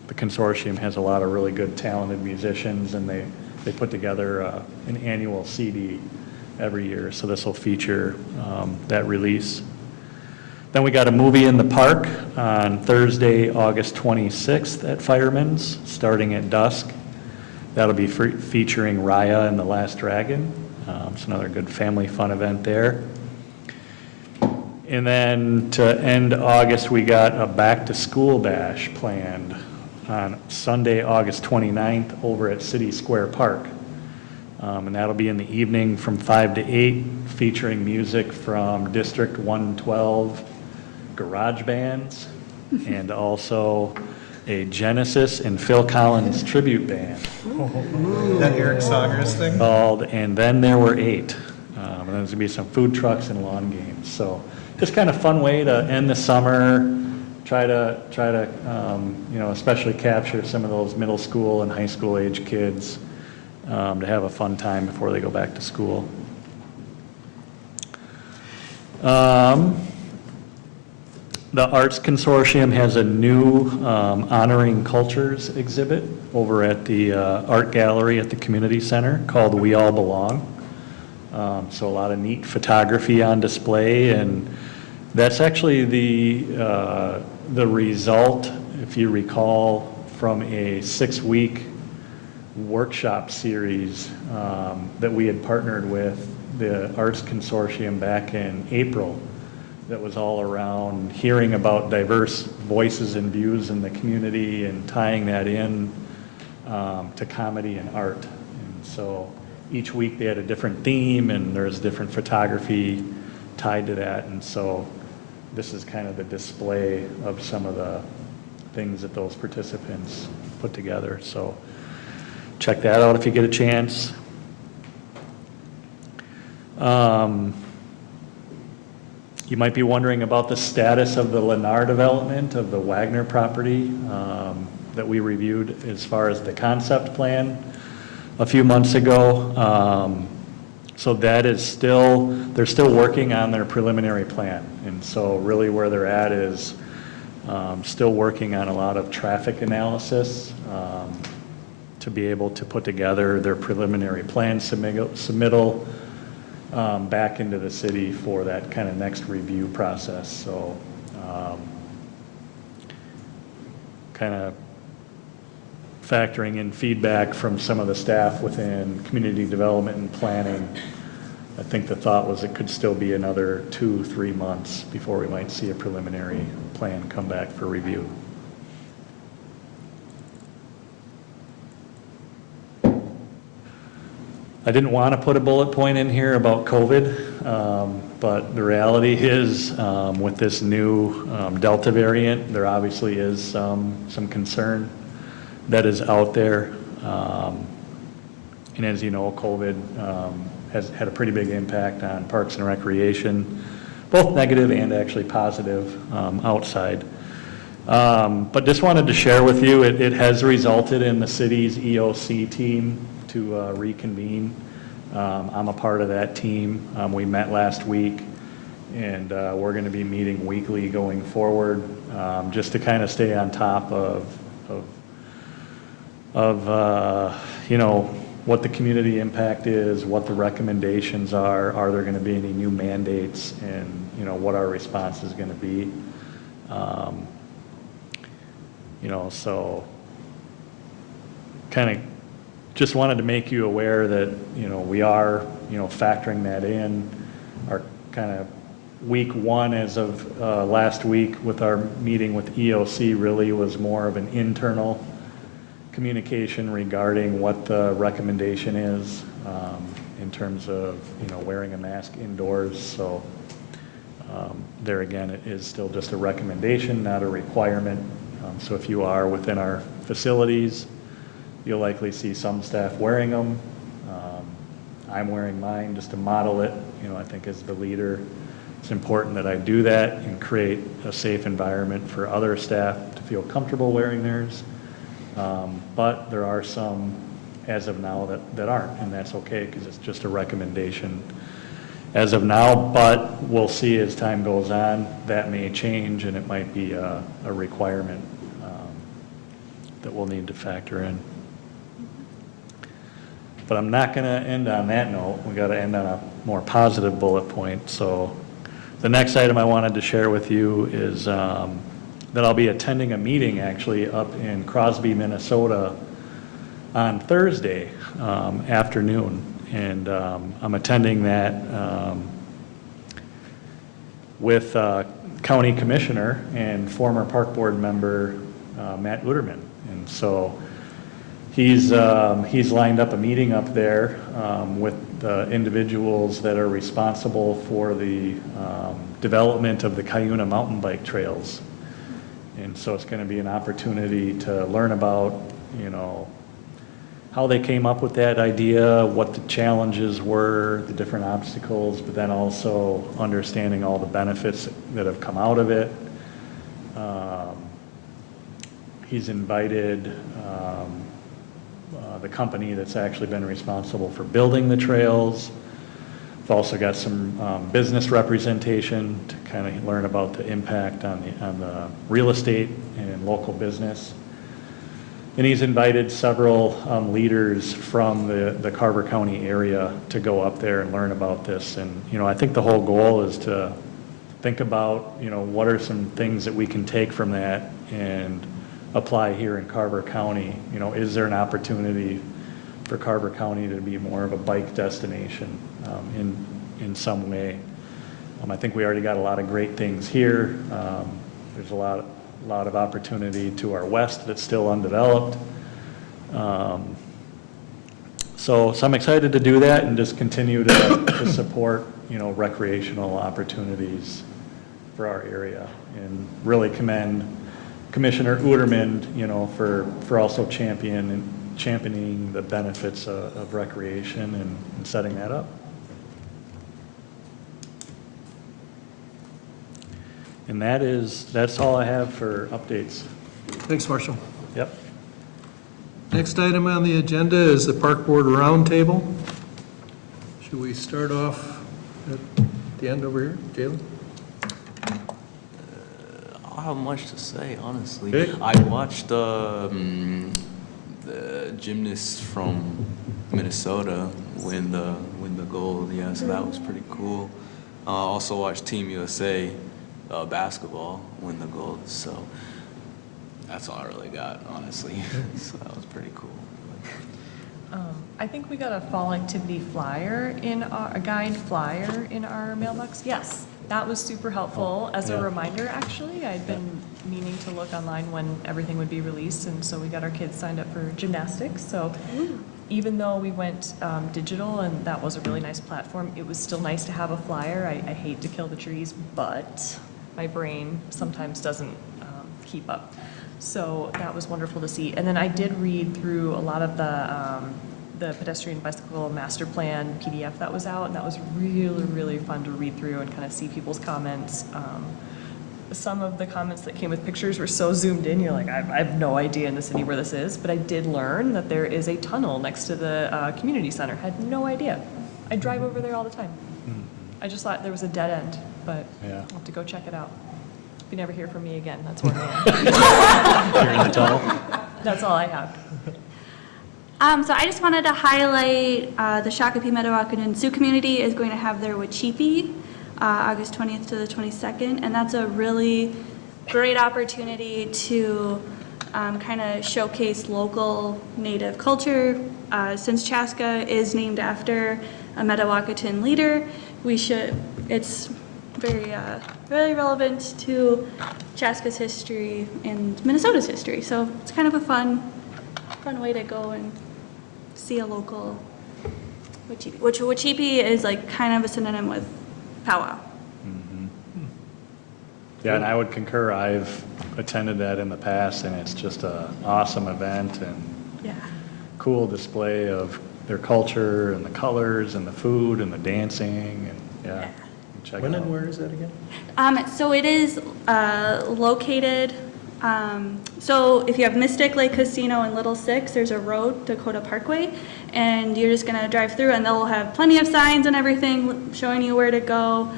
The consortium has a lot of really good talented musicians, and they put together an annual CD every year, so this will feature that release. Then we got a movie in the park on Thursday, August 26th at Fireman's, starting at dusk. That'll be featuring Raya and the Last Dragon. It's another good family fun event there. And then to end August, we got a back-to-school bash planned on Sunday, August 29th over at City Square Park. And that'll be in the evening from 5 to 8, featuring music from District 112 garage bands, and also a Genesis and Phil Collins tribute band. That Eric Songers thing? Called And Then There Were Eight. And there's gonna be some food trucks and lawn games. So just kind of fun way to end the summer, try to especially capture some of those middle school and high school age kids to have a fun time before they go back to school. The Arts Consortium has a new Honoring Cultures exhibit over at the Art Gallery at the Community Center called We All Belong. So a lot of neat photography on display, and that's actually the result, if you recall, from a 6-week workshop series that we had partnered with the Arts Consortium back in April. That was all around hearing about diverse voices and views in the community and tying that in to comedy and art. And so each week they had a different theme, and there's different photography tied to that. And so this is kind of the display of some of the things that those participants put together. So check that out if you get a chance. You might be wondering about the status of the Lennar development of the Wagner property that we reviewed as far as the concept plan a few months ago. So that is they're still working on their preliminary plan. And so really where they're at is still working on a lot of traffic analysis to be able to put together their preliminary plan submittal back into the city for that kind of next review process. So kind of factoring in feedback from some of the staff within community development and planning. I think the thought was it could still be another 2-3 months before we might see a preliminary plan come back for review. I didn't want to put a bullet point in here about COVID, but the reality is with this new Delta variant, there obviously is some concern that is out there. And as you know, COVID has had a pretty big impact on Parks and Recreation, both negative and actually positive outside. But just wanted to share with you, it has resulted in the city's EOC team to reconvene. I'm a part of that team. We met last week, and we're going to be meeting weekly going forward, just to kind of stay on top of what the community impact is, what the recommendations are there going to be any new mandates, and what our response is going to be. So kind of just wanted to make you aware that, we are, factoring that in. Our kind of week one as of last week with our meeting with EOC really was more of an internal communication regarding what the recommendation is in terms of, wearing a mask indoors. So There again, it is still just a recommendation, not a requirement. So if you are within our facilities, you'll likely see some staff wearing them. I'm wearing mine just to model it. You know, I think as the leader, it's important that I do that and create a safe environment for other staff to feel comfortable wearing theirs. But there are some, as of now, that aren't, and that's okay, because it's just a recommendation as of now, but we'll see as time goes on. That may change, and it might be a requirement that we'll need to factor in. But I'm not going to end on that note. We got to end on a more positive bullet point. So the next item I wanted to share with you is that I'll be attending a meeting actually up in Crosby, Minnesota on Thursday afternoon. And I'm attending that with County Commissioner and former Park Board member Matt Uterman. And so he's lined up a meeting up there with the individuals that are responsible for the development of the Cuyuna mountain bike trails. And so it's going to be an opportunity to learn about, you know, how they came up with that idea, what the challenges were, the different obstacles, but then also understanding all the benefits that have come out of it. He's invited the company that's actually been responsible for building the trails. We've also got some business representation to kind of learn about the impact on the real estate and local business. And he's invited several leaders from the Carver County area to go up there and learn about this. And, you know, I think the whole goal is to think about, you know, what are some things that we can take from that and apply here in Carver County. You know, is there an opportunity for Carver County to be more of a bike destination in some way? I think we already got a lot of great things here. There's a lot of opportunity to our west that's still undeveloped. So I'm excited to do that and just continue to support, you know, recreational opportunities for our area, and really commend Commissioner Uterman, you know, for also championing the benefits of recreation and setting that up. And that's all I have for updates. Thanks, Marshall. Yep. Next item on the agenda is the Park Board Roundtable. Should we start off at the end over here, Jalen? I don't have much to say, honestly. Okay. I watched the gymnasts from Minnesota win the gold. Yeah, so that was pretty cool. Also watched Team USA basketball win the gold. So that's all I really got, honestly. So that was pretty cool. I think we got a fall activity flyer a guide flyer in our mailbox. Yes, that was super helpful as a reminder, actually. I'd been meaning to look online when everything would be released, and so we got our kids signed up for gymnastics. So even though we went digital, and that was a really nice platform, it was still nice to have a flyer. I hate to kill the trees, but my brain sometimes doesn't keep up. So that was wonderful to see. And then I did read through a lot of the pedestrian bicycle master plan PDF that was out, and that was really, really fun to read through and kind of see people's comments. Some of the comments that came with pictures were so zoomed in, you're like, I have no idea in the city where this is, but I did learn that there is a tunnel next to the community center. Had no idea. I drive over there all the time. I just thought there was a dead end, but I'll have to go check it out. If you never hear from me again, that's where I am. You're in the tunnel? That's all I have. So I just wanted to highlight the Shakopee Metawakan Sioux community is going to have their Wachipi August 20th to the 22nd, and that's a really great opportunity to kind of showcase local native culture. Since Chaska is named after a Metawakan leader, it's very relevant to Chaska's history and Minnesota's history. So it's kind of a fun way to go and see a local Wachipi, which Wachipi is like kind of a synonym with powwow. Yeah, and I would concur. I've attended that in the past, and it's just an awesome event and Yeah. cool display of their culture and the colors and the food and the dancing, and yeah. Check it When out. and where is that again? So it is located, so if you have Mystic Lake Casino in Little Six, there's a road, Dakota Parkway, and you're just gonna drive through and they'll have plenty of signs and everything showing you where to go.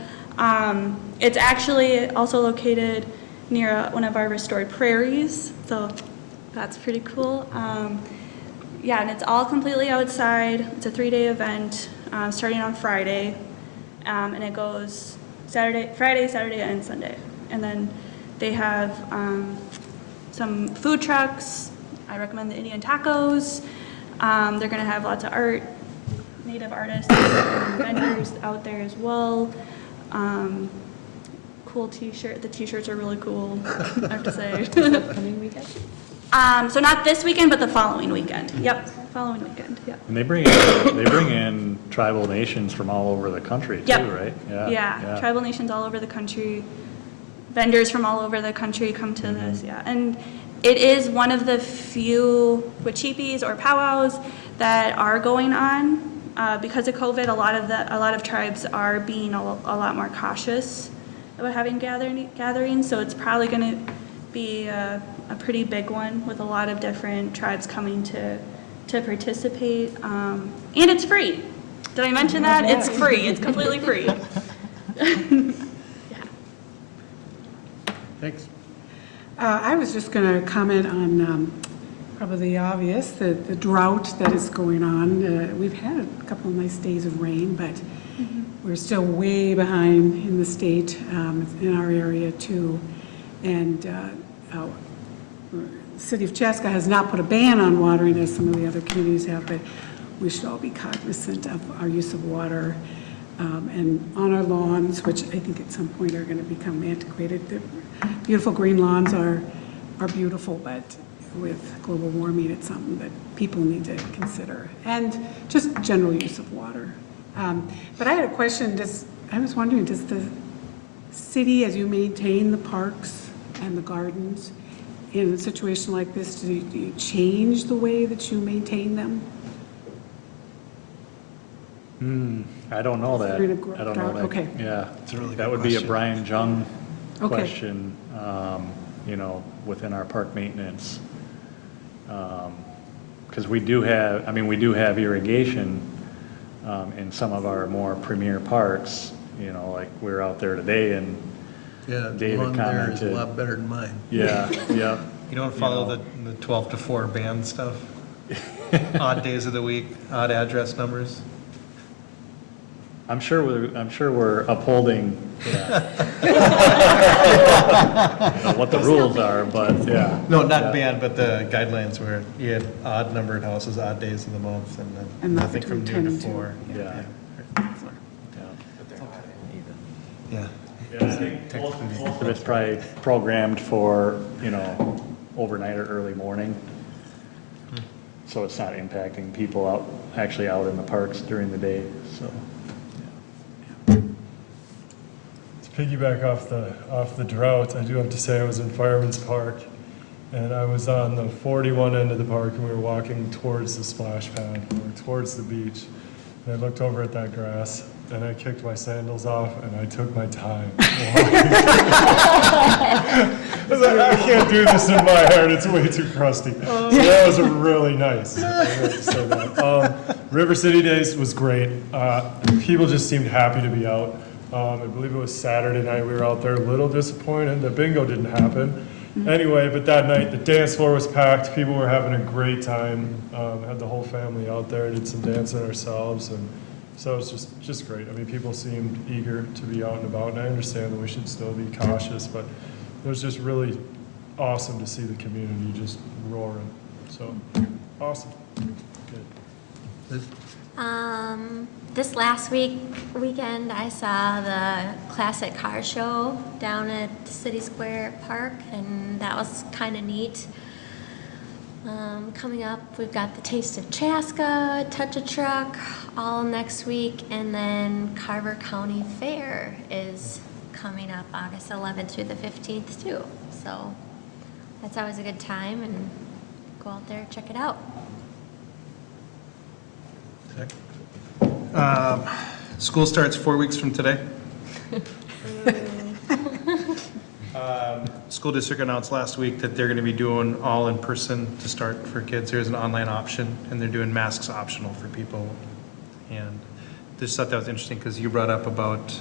It's actually also located near one of our restored prairies, so that's pretty cool. Yeah, and it's all completely outside. It's a 3-day event, starting on Friday. And it goes Friday, Saturday, and Sunday. And then they have some food trucks. I recommend the Indian tacos. They're gonna have lots of art, native artists, and vendors out there as well. Cool t-shirt. The t-shirts are really cool, I have to say. Coming weekend? So not this weekend, but the following weekend. Yep, following weekend, yep. And they bring in tribal nations from all over the country too, Yep. right? Yeah, tribal nations all over the country, vendors from all over the country come to this, yeah. And it is one of the few wachipis or powwows that are going on. Because of COVID, a lot of tribes are being a lot more cautious about having gatherings, so it's probably gonna be a pretty big one with a lot of different tribes coming to participate. And it's free. Did I mention that? It's free. It's completely free. Thanks. I was just going to comment on probably the obvious, the drought that is going on. We've had a couple of nice days of rain, but we're still way behind in the state, in our area too. And the city of Chaska has not put a ban on watering as some of the other communities have, but we should all be cognizant of our use of water and on our lawns, which I think at some point are going to become antiquated. The beautiful green lawns are beautiful, but with global warming, it's something that people need to consider. And just general use of water. But I had a question. I was wondering, does the city, as you maintain the parks and the gardens, in a situation like this, do you change the way that you maintain them? I don't know that. During a I don't know drought? that. Okay. Yeah, It's a really that good would be a question. Brian Jung Okay. question, within our park maintenance. Because we do have irrigation in some of our more premier parks, like we're out there today and Yeah, the David one there is a commented. lot better than mine. yeah, yeah. You don't follow the 12 to 4 band stuff? Odd days of the week, odd address numbers? I'm sure we're upholding what the rules are, but yeah. No, not Yeah. band, but the guidelines where you had odd numbered houses, odd days of the month, and then And not nothing from between noon 10 to and 2. 4. Yeah. Yeah. Yeah, I think most of it's probably programmed for, overnight or early morning. So it's not impacting people actually out in the parks during the day, so. To piggyback off the drought, I do have to say I was in Fireman's Park, and I was on the 41 end of the park, and we were walking towards the splash pad, or towards the beach. And I looked over at that grass, and I kicked my sandals off, and I took my time. I was like, I can't do this in my yard, it's way too crusty. So that was really nice. I have to say that. River City Days was great. People just seemed happy to be out. I believe it was Saturday night, we were out there, a little disappointed that bingo didn't happen. Anyway, but that night, the dance floor was packed, people were having a great time. Had the whole family out there, did some dancing ourselves, and so it's just great. I mean, people seemed eager to be out and about, and I understand that we should still be cautious, but it was just really awesome to see the community just roaring. So, awesome. Good. This last weekend, I saw the classic car show down at City Square Park, and that was kind of neat. Coming up, we've got the Taste of Chaska, Touch a Truck, all next week, and then Carver County Fair is coming up August 11th through the 15th too. So that's always a good time, and go out there, check it out. School starts 4 weeks from today. School district announced last week that they're going to be doing all in person to start for kids. There's an online option, and they're doing masks optional for people. And just thought that was interesting because you brought up about,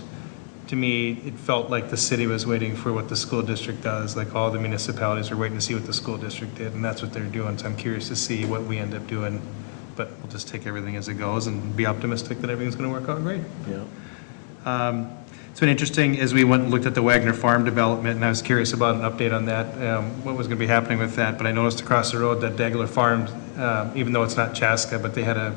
to me, it felt like the city was waiting for what the school district does. Like all the municipalities are waiting to see what the school district did, and that's what they're doing. So I'm curious to see what we end up doing. But we'll just take everything as it goes and be optimistic that everything's going to work out great. Yeah. It's been interesting as we went and looked at the Wagner Farm development, and I was curious about an update on that, what was going to be happening with that. But I noticed across the road that Degler Farm, even though it's not Chaska, but they had a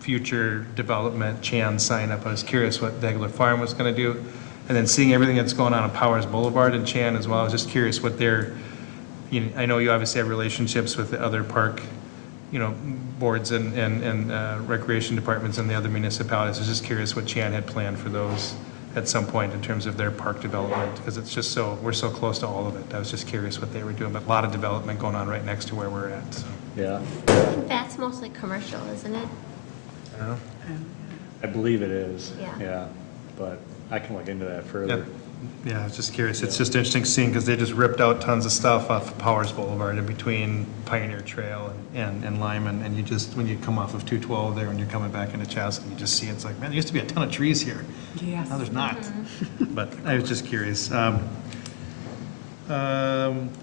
future development Chan sign up. I was curious what Degler Farm was going to do. And then seeing everything that's going on Powers Boulevard in Chan as well, I was just curious what their, I know you obviously have relationships with the other park, boards and recreation departments and the other municipalities. I was just curious what Chan had planned for those at some point in terms of their park development, because it's just we're so close to all of it. I was just curious what they were doing, but a lot of development going on right next to where we're at. So. Yeah. I think that's mostly commercial, isn't it? I don't know. I believe it is. Yeah. Yeah, but I can look into that further. Yeah, I was just curious. It's just interesting seeing, because they just ripped out tons of stuff off of Powers Boulevard in between Pioneer Trail and Lyman, and you just, when you come off of 212 there and you're coming back into Chaska, you just see it's like, man, there used to be a ton of trees here. Yes. Now there's not. But I was just curious.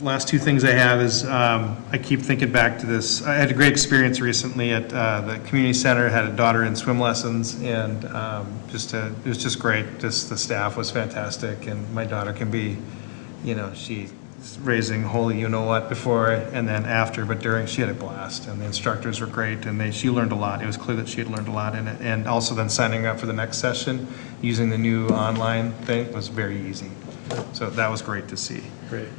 Last two things I have is, I keep thinking back to this. I had a great experience recently at the community center, had a daughter in swim lessons, and it was just great. Just the staff was fantastic, and my daughter can be, she's raising holy you-know-what before and then after, but during, she had a blast, and the instructors were great, and she learned a lot. It was clear that she had learned a lot in it, and also then signing up for the next session using the new online thing was very easy. So that was great to see. Great.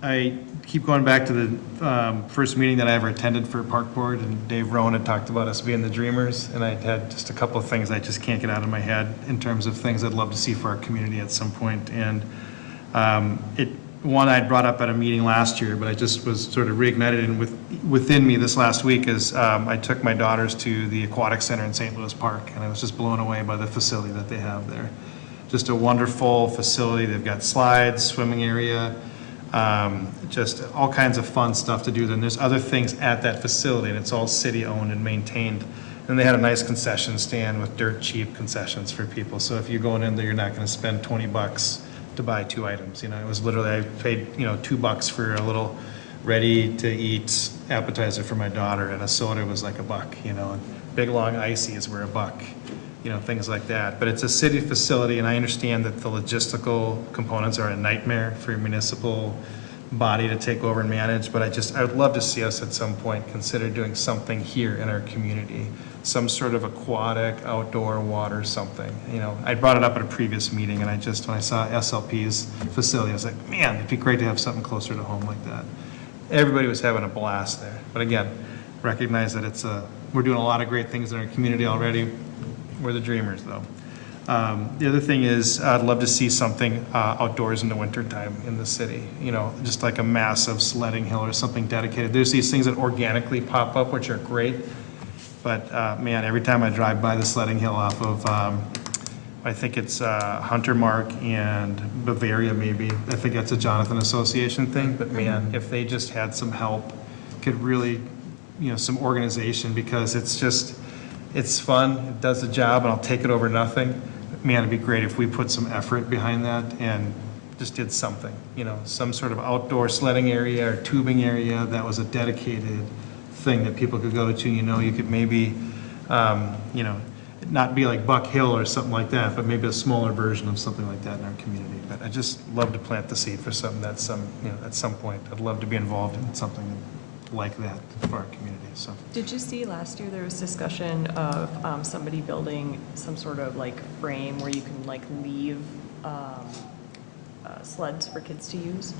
I keep going back to the first meeting that I ever attended for Park Board, and Dave Rowan had talked about us being the dreamers, and I had just a couple of things I just can't get out of my head in terms of things I'd love to see for our community at some point. And one I'd brought up at a meeting last year, but I just was sort of reignited and within me this last week is I took my daughters to the Aquatic Center in St. Louis Park, and I was just blown away by the facility that they have there. Just a wonderful facility. They've got slides, swimming area, just all kinds of fun stuff to do. Then there's other things at that facility, and it's all city-owned and maintained. And they had a nice concession stand with dirt cheap concessions for people. So if you're going in there, you're not going to spend $20 to buy 2 items. It was literally, I paid $2 for a little ready-to-eat appetizer for my daughter, and a soda was like $1. And big long ices were $1. Things like that. But it's a city facility, and I understand that the logistical components are a nightmare for a municipal body to take over and manage, but I would love to see us at some point consider doing something here in our community, some sort of aquatic, outdoor water something. I brought it up at a previous meeting, and when I saw SLP's facility, I was like, man, it'd be great to have something closer to home like that. Everybody was having a blast there. But again, recognize that we're doing a lot of great things in our community already. We're the dreamers, though. The other thing is I'd love to see something outdoors in the wintertime in the city, just like a massive sledding hill or something dedicated. There's these things that organically pop up, which are great. But, man, every time I drive by the sledding hill off of, I think it's Hunter Mark and Bavaria, maybe. I think that's a Jonathan Association thing. But, man, if they just had some help, could really, some organization, because it's fun, it does the job, and I'll take it over nothing. Man, it'd be great if we put some effort behind that and just did something, some sort of outdoor sledding area or tubing area that was a dedicated thing that people could go to. You could maybe, not be like Buck Hill or something like that, but maybe a smaller version of something like that in our community. But I just love to plant the seed for something at some point. I'd love to be involved in something like that for our community. So. Did you see last year there was discussion of somebody building some sort of frame where you can leave sleds for kids to use?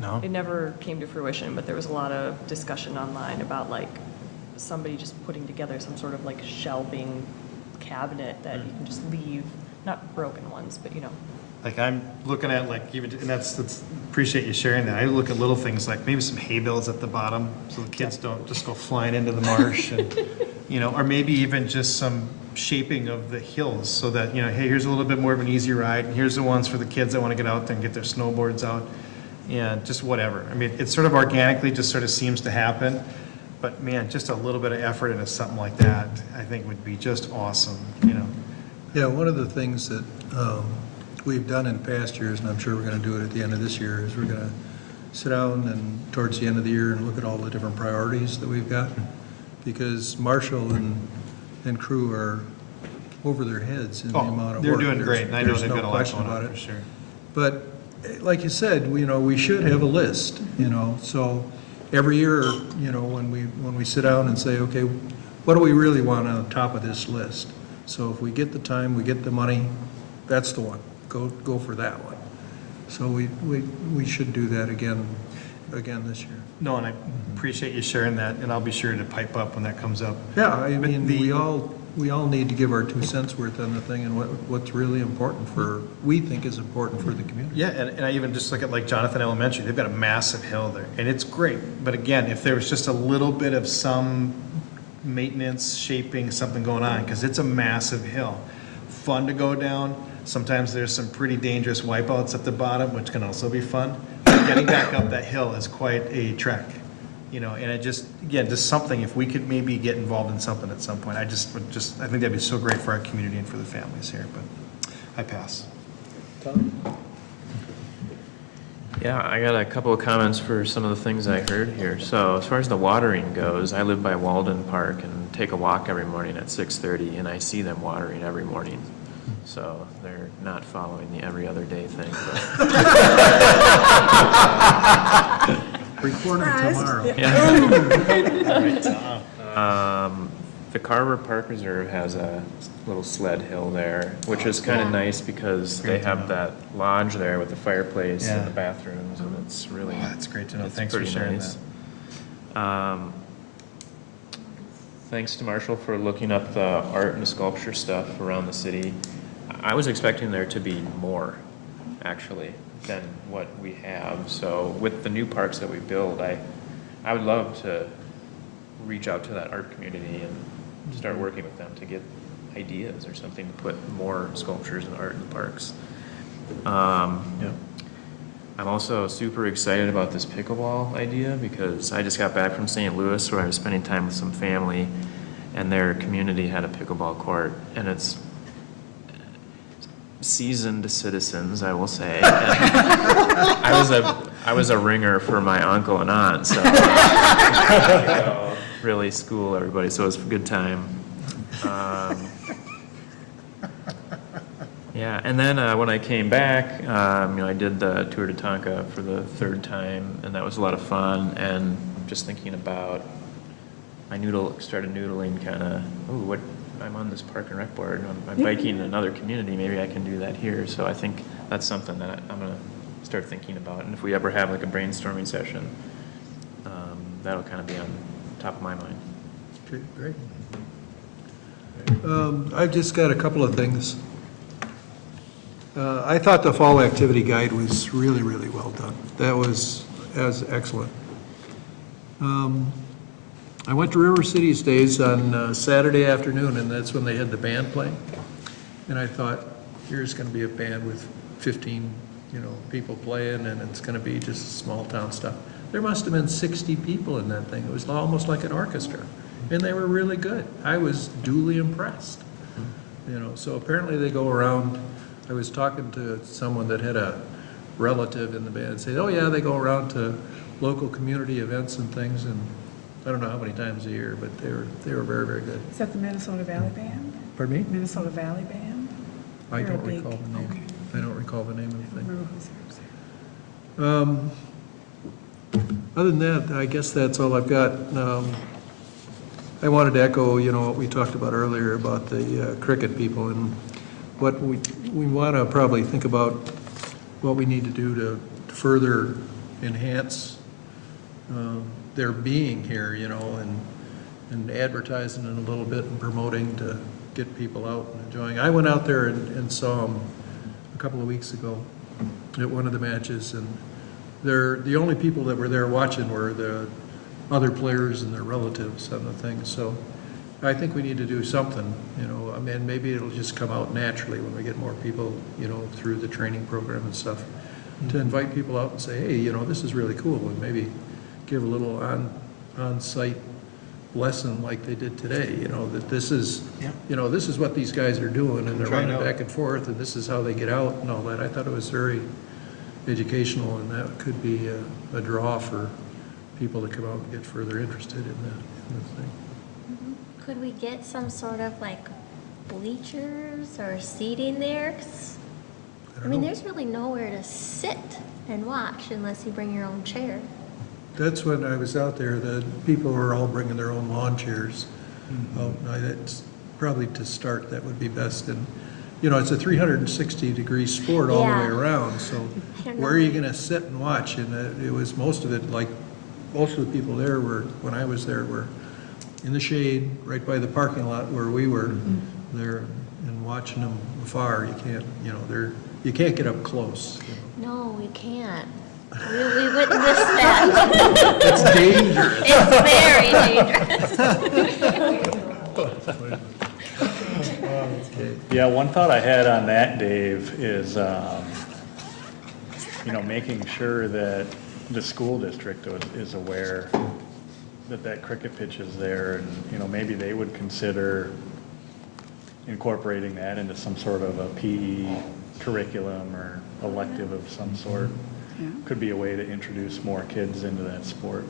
No. It never came to fruition, but there was a lot of discussion online about somebody just putting together some sort of shelving cabinet that you can just leave not broken ones, but Like I'm looking at like even, and that's, appreciate you sharing that. I look at little things like maybe some hay bales at the bottom so the kids don't just go flying into the marsh and, or maybe even just some shaping of the hills so that, hey, here's a little bit more of an easy ride. And here's the ones for the kids that want to get out there and get their snowboards out and just whatever. I mean, it sort of organically just sort of seems to happen. But man, just a little bit of effort into something like that, I think would be just awesome, Yeah, one of the things that we've done in past years, and I'm sure we're going to do it at the end of this year, is we're going to sit down and towards the end of the year and look at all the different priorities that we've got. Because Marshall and crew are over their heads in the amount of work. They're doing great, and I know There's they've no got a lot question going about on it. for sure. But like you said, we should have a list, so every year, when we sit down and say, okay, what do we really want on the top of this list? So if we get the time, we get the money, that's the one. Go for that one. So we should do that again this year. No, and I appreciate you sharing that, and I'll be sure to pipe up when that comes up. Yeah, I mean, we all need to give our 2 cents worth on the thing and what's really important we think is important for the community. Yeah, and I even just look at like Jonathan Elementary, they've got a massive hill there, and it's great. But again, if there was just a little bit of some maintenance, shaping, something going on, because it's a massive hill. Fun to go down. Sometimes there's some pretty dangerous wipeouts at the bottom, which can also be fun. But getting back up that hill is quite a trek, and it just something, if we could maybe get involved in something at some point, I think that'd be so great for our community and for the families here, but I pass. Yeah, I got a couple of comments for some of the things I heard here. So as far as the watering goes, I live by Walden Park and take a walk every morning at 6:30, and I see them watering every morning. So they're not following the every other day thing. Recording tomorrow. The Carver Park Reserve has a little sled hill there, which is kind of nice because they have that lodge there with the fireplace and the bathrooms, and it's really, That's great to know. it's Thanks for pretty sharing nice. that. Thanks to Marshall for looking up the art and sculpture stuff around the city. I was expecting there to be more, actually, than what we have. So with the new parks that we build, I would love to reach out to that art community and start working with them to get ideas or something to put more sculptures and art in the parks. I'm also super excited about this pickleball idea because I just got back from St. Louis where I was spending time with some family, and their community had a pickleball court, and it's seasoned citizens, I will say. I was a ringer for my uncle and aunt, so really school everybody, so it was a good time. Yeah, and then when I came back, I did the Tour de Tonka for the 3rd time, and that was a lot of fun. And just thinking about, I started noodling kind of, I'm on this park and rec board, I'm biking in another community, maybe I can do that here. So I think that's something that I'm going to start thinking about. And if we ever have like a brainstorming session, that'll kind of be on top of my mind. Okay, great. I've just got a couple of things. I thought the fall activity guide was really, really well done. That was excellent. I went to River City's Days on Saturday afternoon, and that's when they had the band playing. And I thought, here's going to be a band with 15, people playing, and it's going to be just small town stuff. There must have been 60 people in that thing. It was almost like an orchestra, and they were really good. I was duly impressed. So apparently they go around. I was talking to someone that had a relative in the band, saying, oh yeah, they go around to local community events and things, and I don't know how many times a year, but they were very, very good. Is that the Minnesota Valley Band? Pardon me? Minnesota Valley Band? I They're don't big. recall the name. Okay. I don't recall the name of the thing. Remember who's there. Other than that, I guess that's all I've got. I wanted to echo, what we talked about earlier about the cricket people, and what we want to probably think about what we need to do to further enhance their being here, and advertising it a little bit and promoting to get people out and enjoying. I went out there and saw them a couple of weeks ago at one of the matches, and the only people that were there watching were the other players and their relatives on the thing. So I think we need to do something, you know. I mean, maybe it'll just come out naturally when we get more people, you know, through the training program and stuff, to invite people out and say, hey, you know, this is really cool, and maybe give a little on-site lesson like they did today, you know, that this is, you know, this is what these guys are doing, and they're running back and forth, and this is how they get out and all that. I thought it was very educational, and that could be a draw for people to come out and get further interested in the thing. Could we get some sort of like bleachers or seating there? 'Cause, I mean, there's really nowhere to sit and watch unless you bring your own chair. That's when I was out there, the people were all bringing their own lawn chairs. That's probably to start, that would be best. And, you know, it's a 360-degree sport all the way around, so where are you gonna sit and watch? And it was, most of it, like, most of the people there were, when I was there, were in the shade, right by the parking lot where we were there, and watching them afar. You can't, you know, you can't get up close. You know. No, we can't. We wouldn't miss that. It's dangerous. It's very dangerous. Yeah, one thought I had on that, Dave, is, you know, making sure that the school district is aware that cricket pitch is there, and, you know, maybe they would consider incorporating that into some sort of a PE curriculum or elective of some sort. Yeah. Could be a way to introduce more kids into that sport.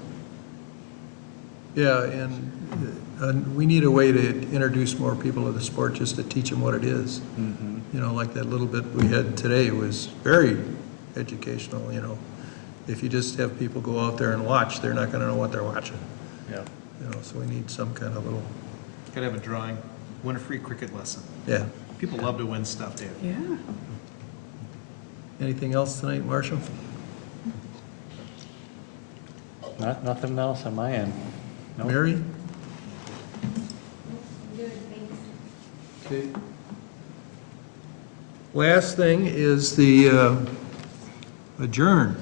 Yeah, and we need a way to introduce more people to the sport, just to teach them what it is. You know, like that little bit we had today was very educational, you know. If you just have people go out there and watch, they're not gonna know what they're watching. Yeah. You know, so we need some kind of little, Gotta have a drawing, win a free cricket lesson. yeah. People love to win stuff, Dave. Yeah. Anything else tonight, Marshall? Nothing else on my end. Nope. Mary? Okay. Last thing is the adjourn.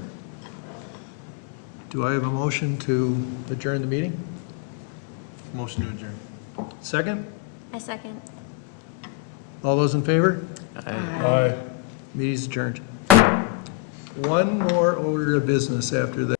Do I have a motion to adjourn the meeting? Motion to adjourn. Second? I second. All those in favor? Aye. Meeting's adjourned. One more order of business after that.